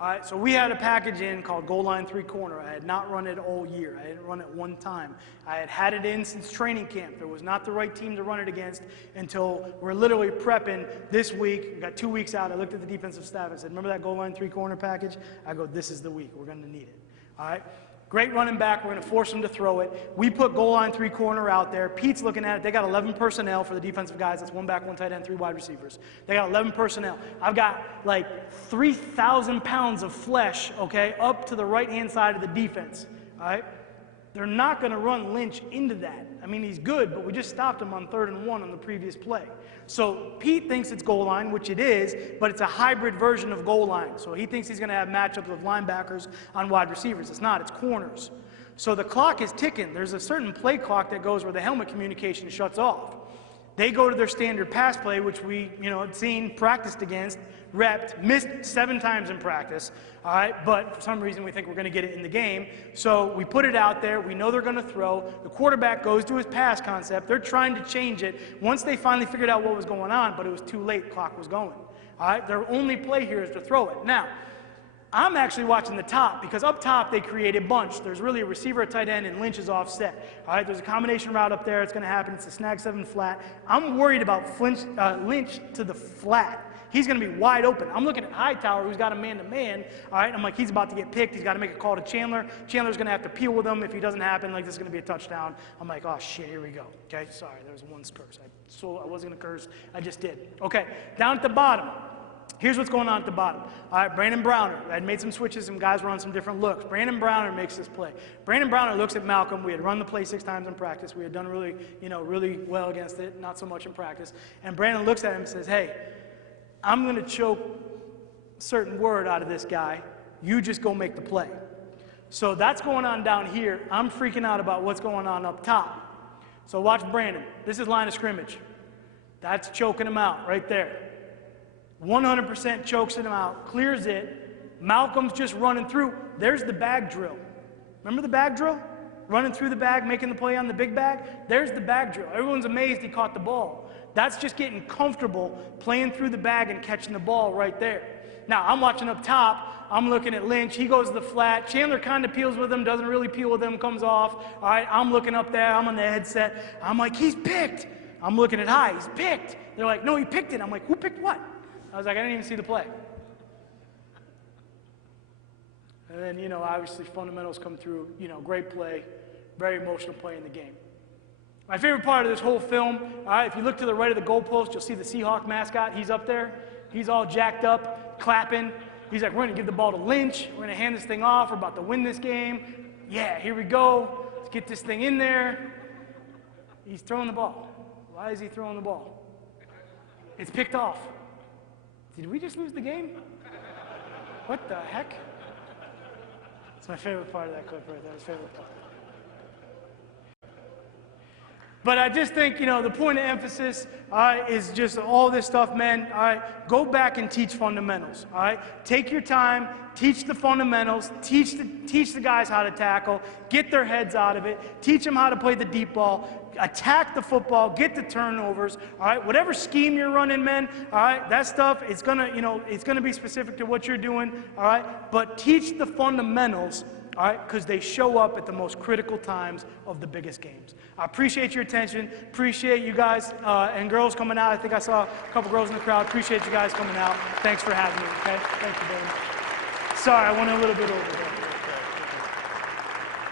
All right, so we had a package in called goal line 3-corner. I had not run it all year. I didn't run it one time. I had it in since training camp. There was not the right team to run it against until we're literally prepping this week. We got 2 weeks out. I looked at the defensive staff and said, remember that goal line 3-corner package? I go, this is the week. We're going to need it. All right? Great running back. We're going to force him to throw it. We put goal line 3-corner out there. Pete's looking at it. They got 11 personnel for the defensive guys. That's 1 back, 1 tight end, 3 wide receivers. They got 11 personnel. I've got like 3,000 pounds of flesh, okay, up to the right-hand side of the defense. All right? They're not going to run Lynch into that. I mean, he's good, but we just stopped him on 3rd and 1 on the previous play. So Pete thinks it's goal line, which it is, but it's a hybrid version of goal line. So he thinks he's going to have matchups with linebackers on wide receivers. It's not. It's corners. So the clock is ticking. There's a certain play clock that goes where the helmet communication shuts off. They go to their standard pass play, which we, had seen, practiced against, repped, missed 7 times in practice, all right, but for some reason we think we're going to get it in the game. So we put it out there. We know they're going to throw. The quarterback goes to his pass concept. They're trying to change it once they finally figured out what was going on, but it was too late. Clock was going. All right, their only play here is to throw it. Now, I'm actually watching the top because up top they create a bunch. There's really a receiver, a tight end, and Lynch is offset. All right, there's a combination route up there. It's going to happen. It's a snag 7 flat. I'm worried about Lynch to the flat. He's going to be wide open. I'm looking at Hightower, who's got a man-to-man, all right? I'm like, he's about to get picked. He's got to make a call to Chandler. Chandler's going to have to peel with him. If he doesn't happen, like, this is going to be a touchdown. I'm like, oh, shit, here we go. Okay, sorry, there was one curse. I wasn't going to curse. I just did. Okay, down at the bottom. Here's what's going on at the bottom. All right, Brandon Browner. I had made some switches. Some guys were on some different looks. Brandon Browner makes this play. Brandon Browner looks at Malcolm. We had run the play 6 times in practice. We had done really, really well against it, not so much in practice. And Brandon looks at him and says, hey, I'm going to choke a certain word out of this guy. You just go make the play. So that's going on down here. I'm freaking out about what's going on up top. So watch Brandon. This is line of scrimmage. That's choking him out right there. 100% chokes him out, clears it. Malcolm's just running through. There's the bag drill. Remember the bag drill? Running through the bag, making the play on the big bag? There's the bag drill. Everyone's amazed he caught the ball. That's just getting comfortable playing through the bag and catching the ball right there. Now, I'm watching up top. I'm looking at Lynch. He goes to the flat. Chandler kind of peels with him, doesn't really peel with him, comes off. All right, I'm looking up there. I'm on the headset. I'm like, he's picked. I'm looking at high. He's picked. They're like, no, he picked it. I'm like, who picked what? I was like, I didn't even see the play. And then, obviously fundamentals come through, great play, very emotional play in the game. My favorite part of this whole film, all right, if you look to the right of the goalpost, you'll see the Seahawk mascot. He's up there. He's all jacked up, clapping. He's like, we're going to give the ball to Lynch. We're going to hand this thing off. We're about to win this game. Yeah, here we go. Let's get this thing in there. He's throwing the ball. Why is he throwing the ball? It's picked off. Did we just lose the game? What the heck? It's my favorite part of that clip right there. It's favorite part. But I just think, the point of emphasis, all right, is just all this stuff, men. All right, go back and teach fundamentals. All right, take your time, teach the fundamentals, teach the guys how to tackle, get their heads out of it, teach them how to play the deep ball, attack the football, get the turnovers. All right, whatever scheme you're running, men. All right, that stuff it's gonna be specific to what you're doing. All right, but teach the fundamentals. All right, because they show up at the most critical times of the biggest games. I appreciate your attention. Appreciate you guys and girls coming out. I think I saw a couple girls in the crowd. Appreciate you guys coming out. Thanks for having me, okay? Thank you very much. Sorry, I went a little bit over there.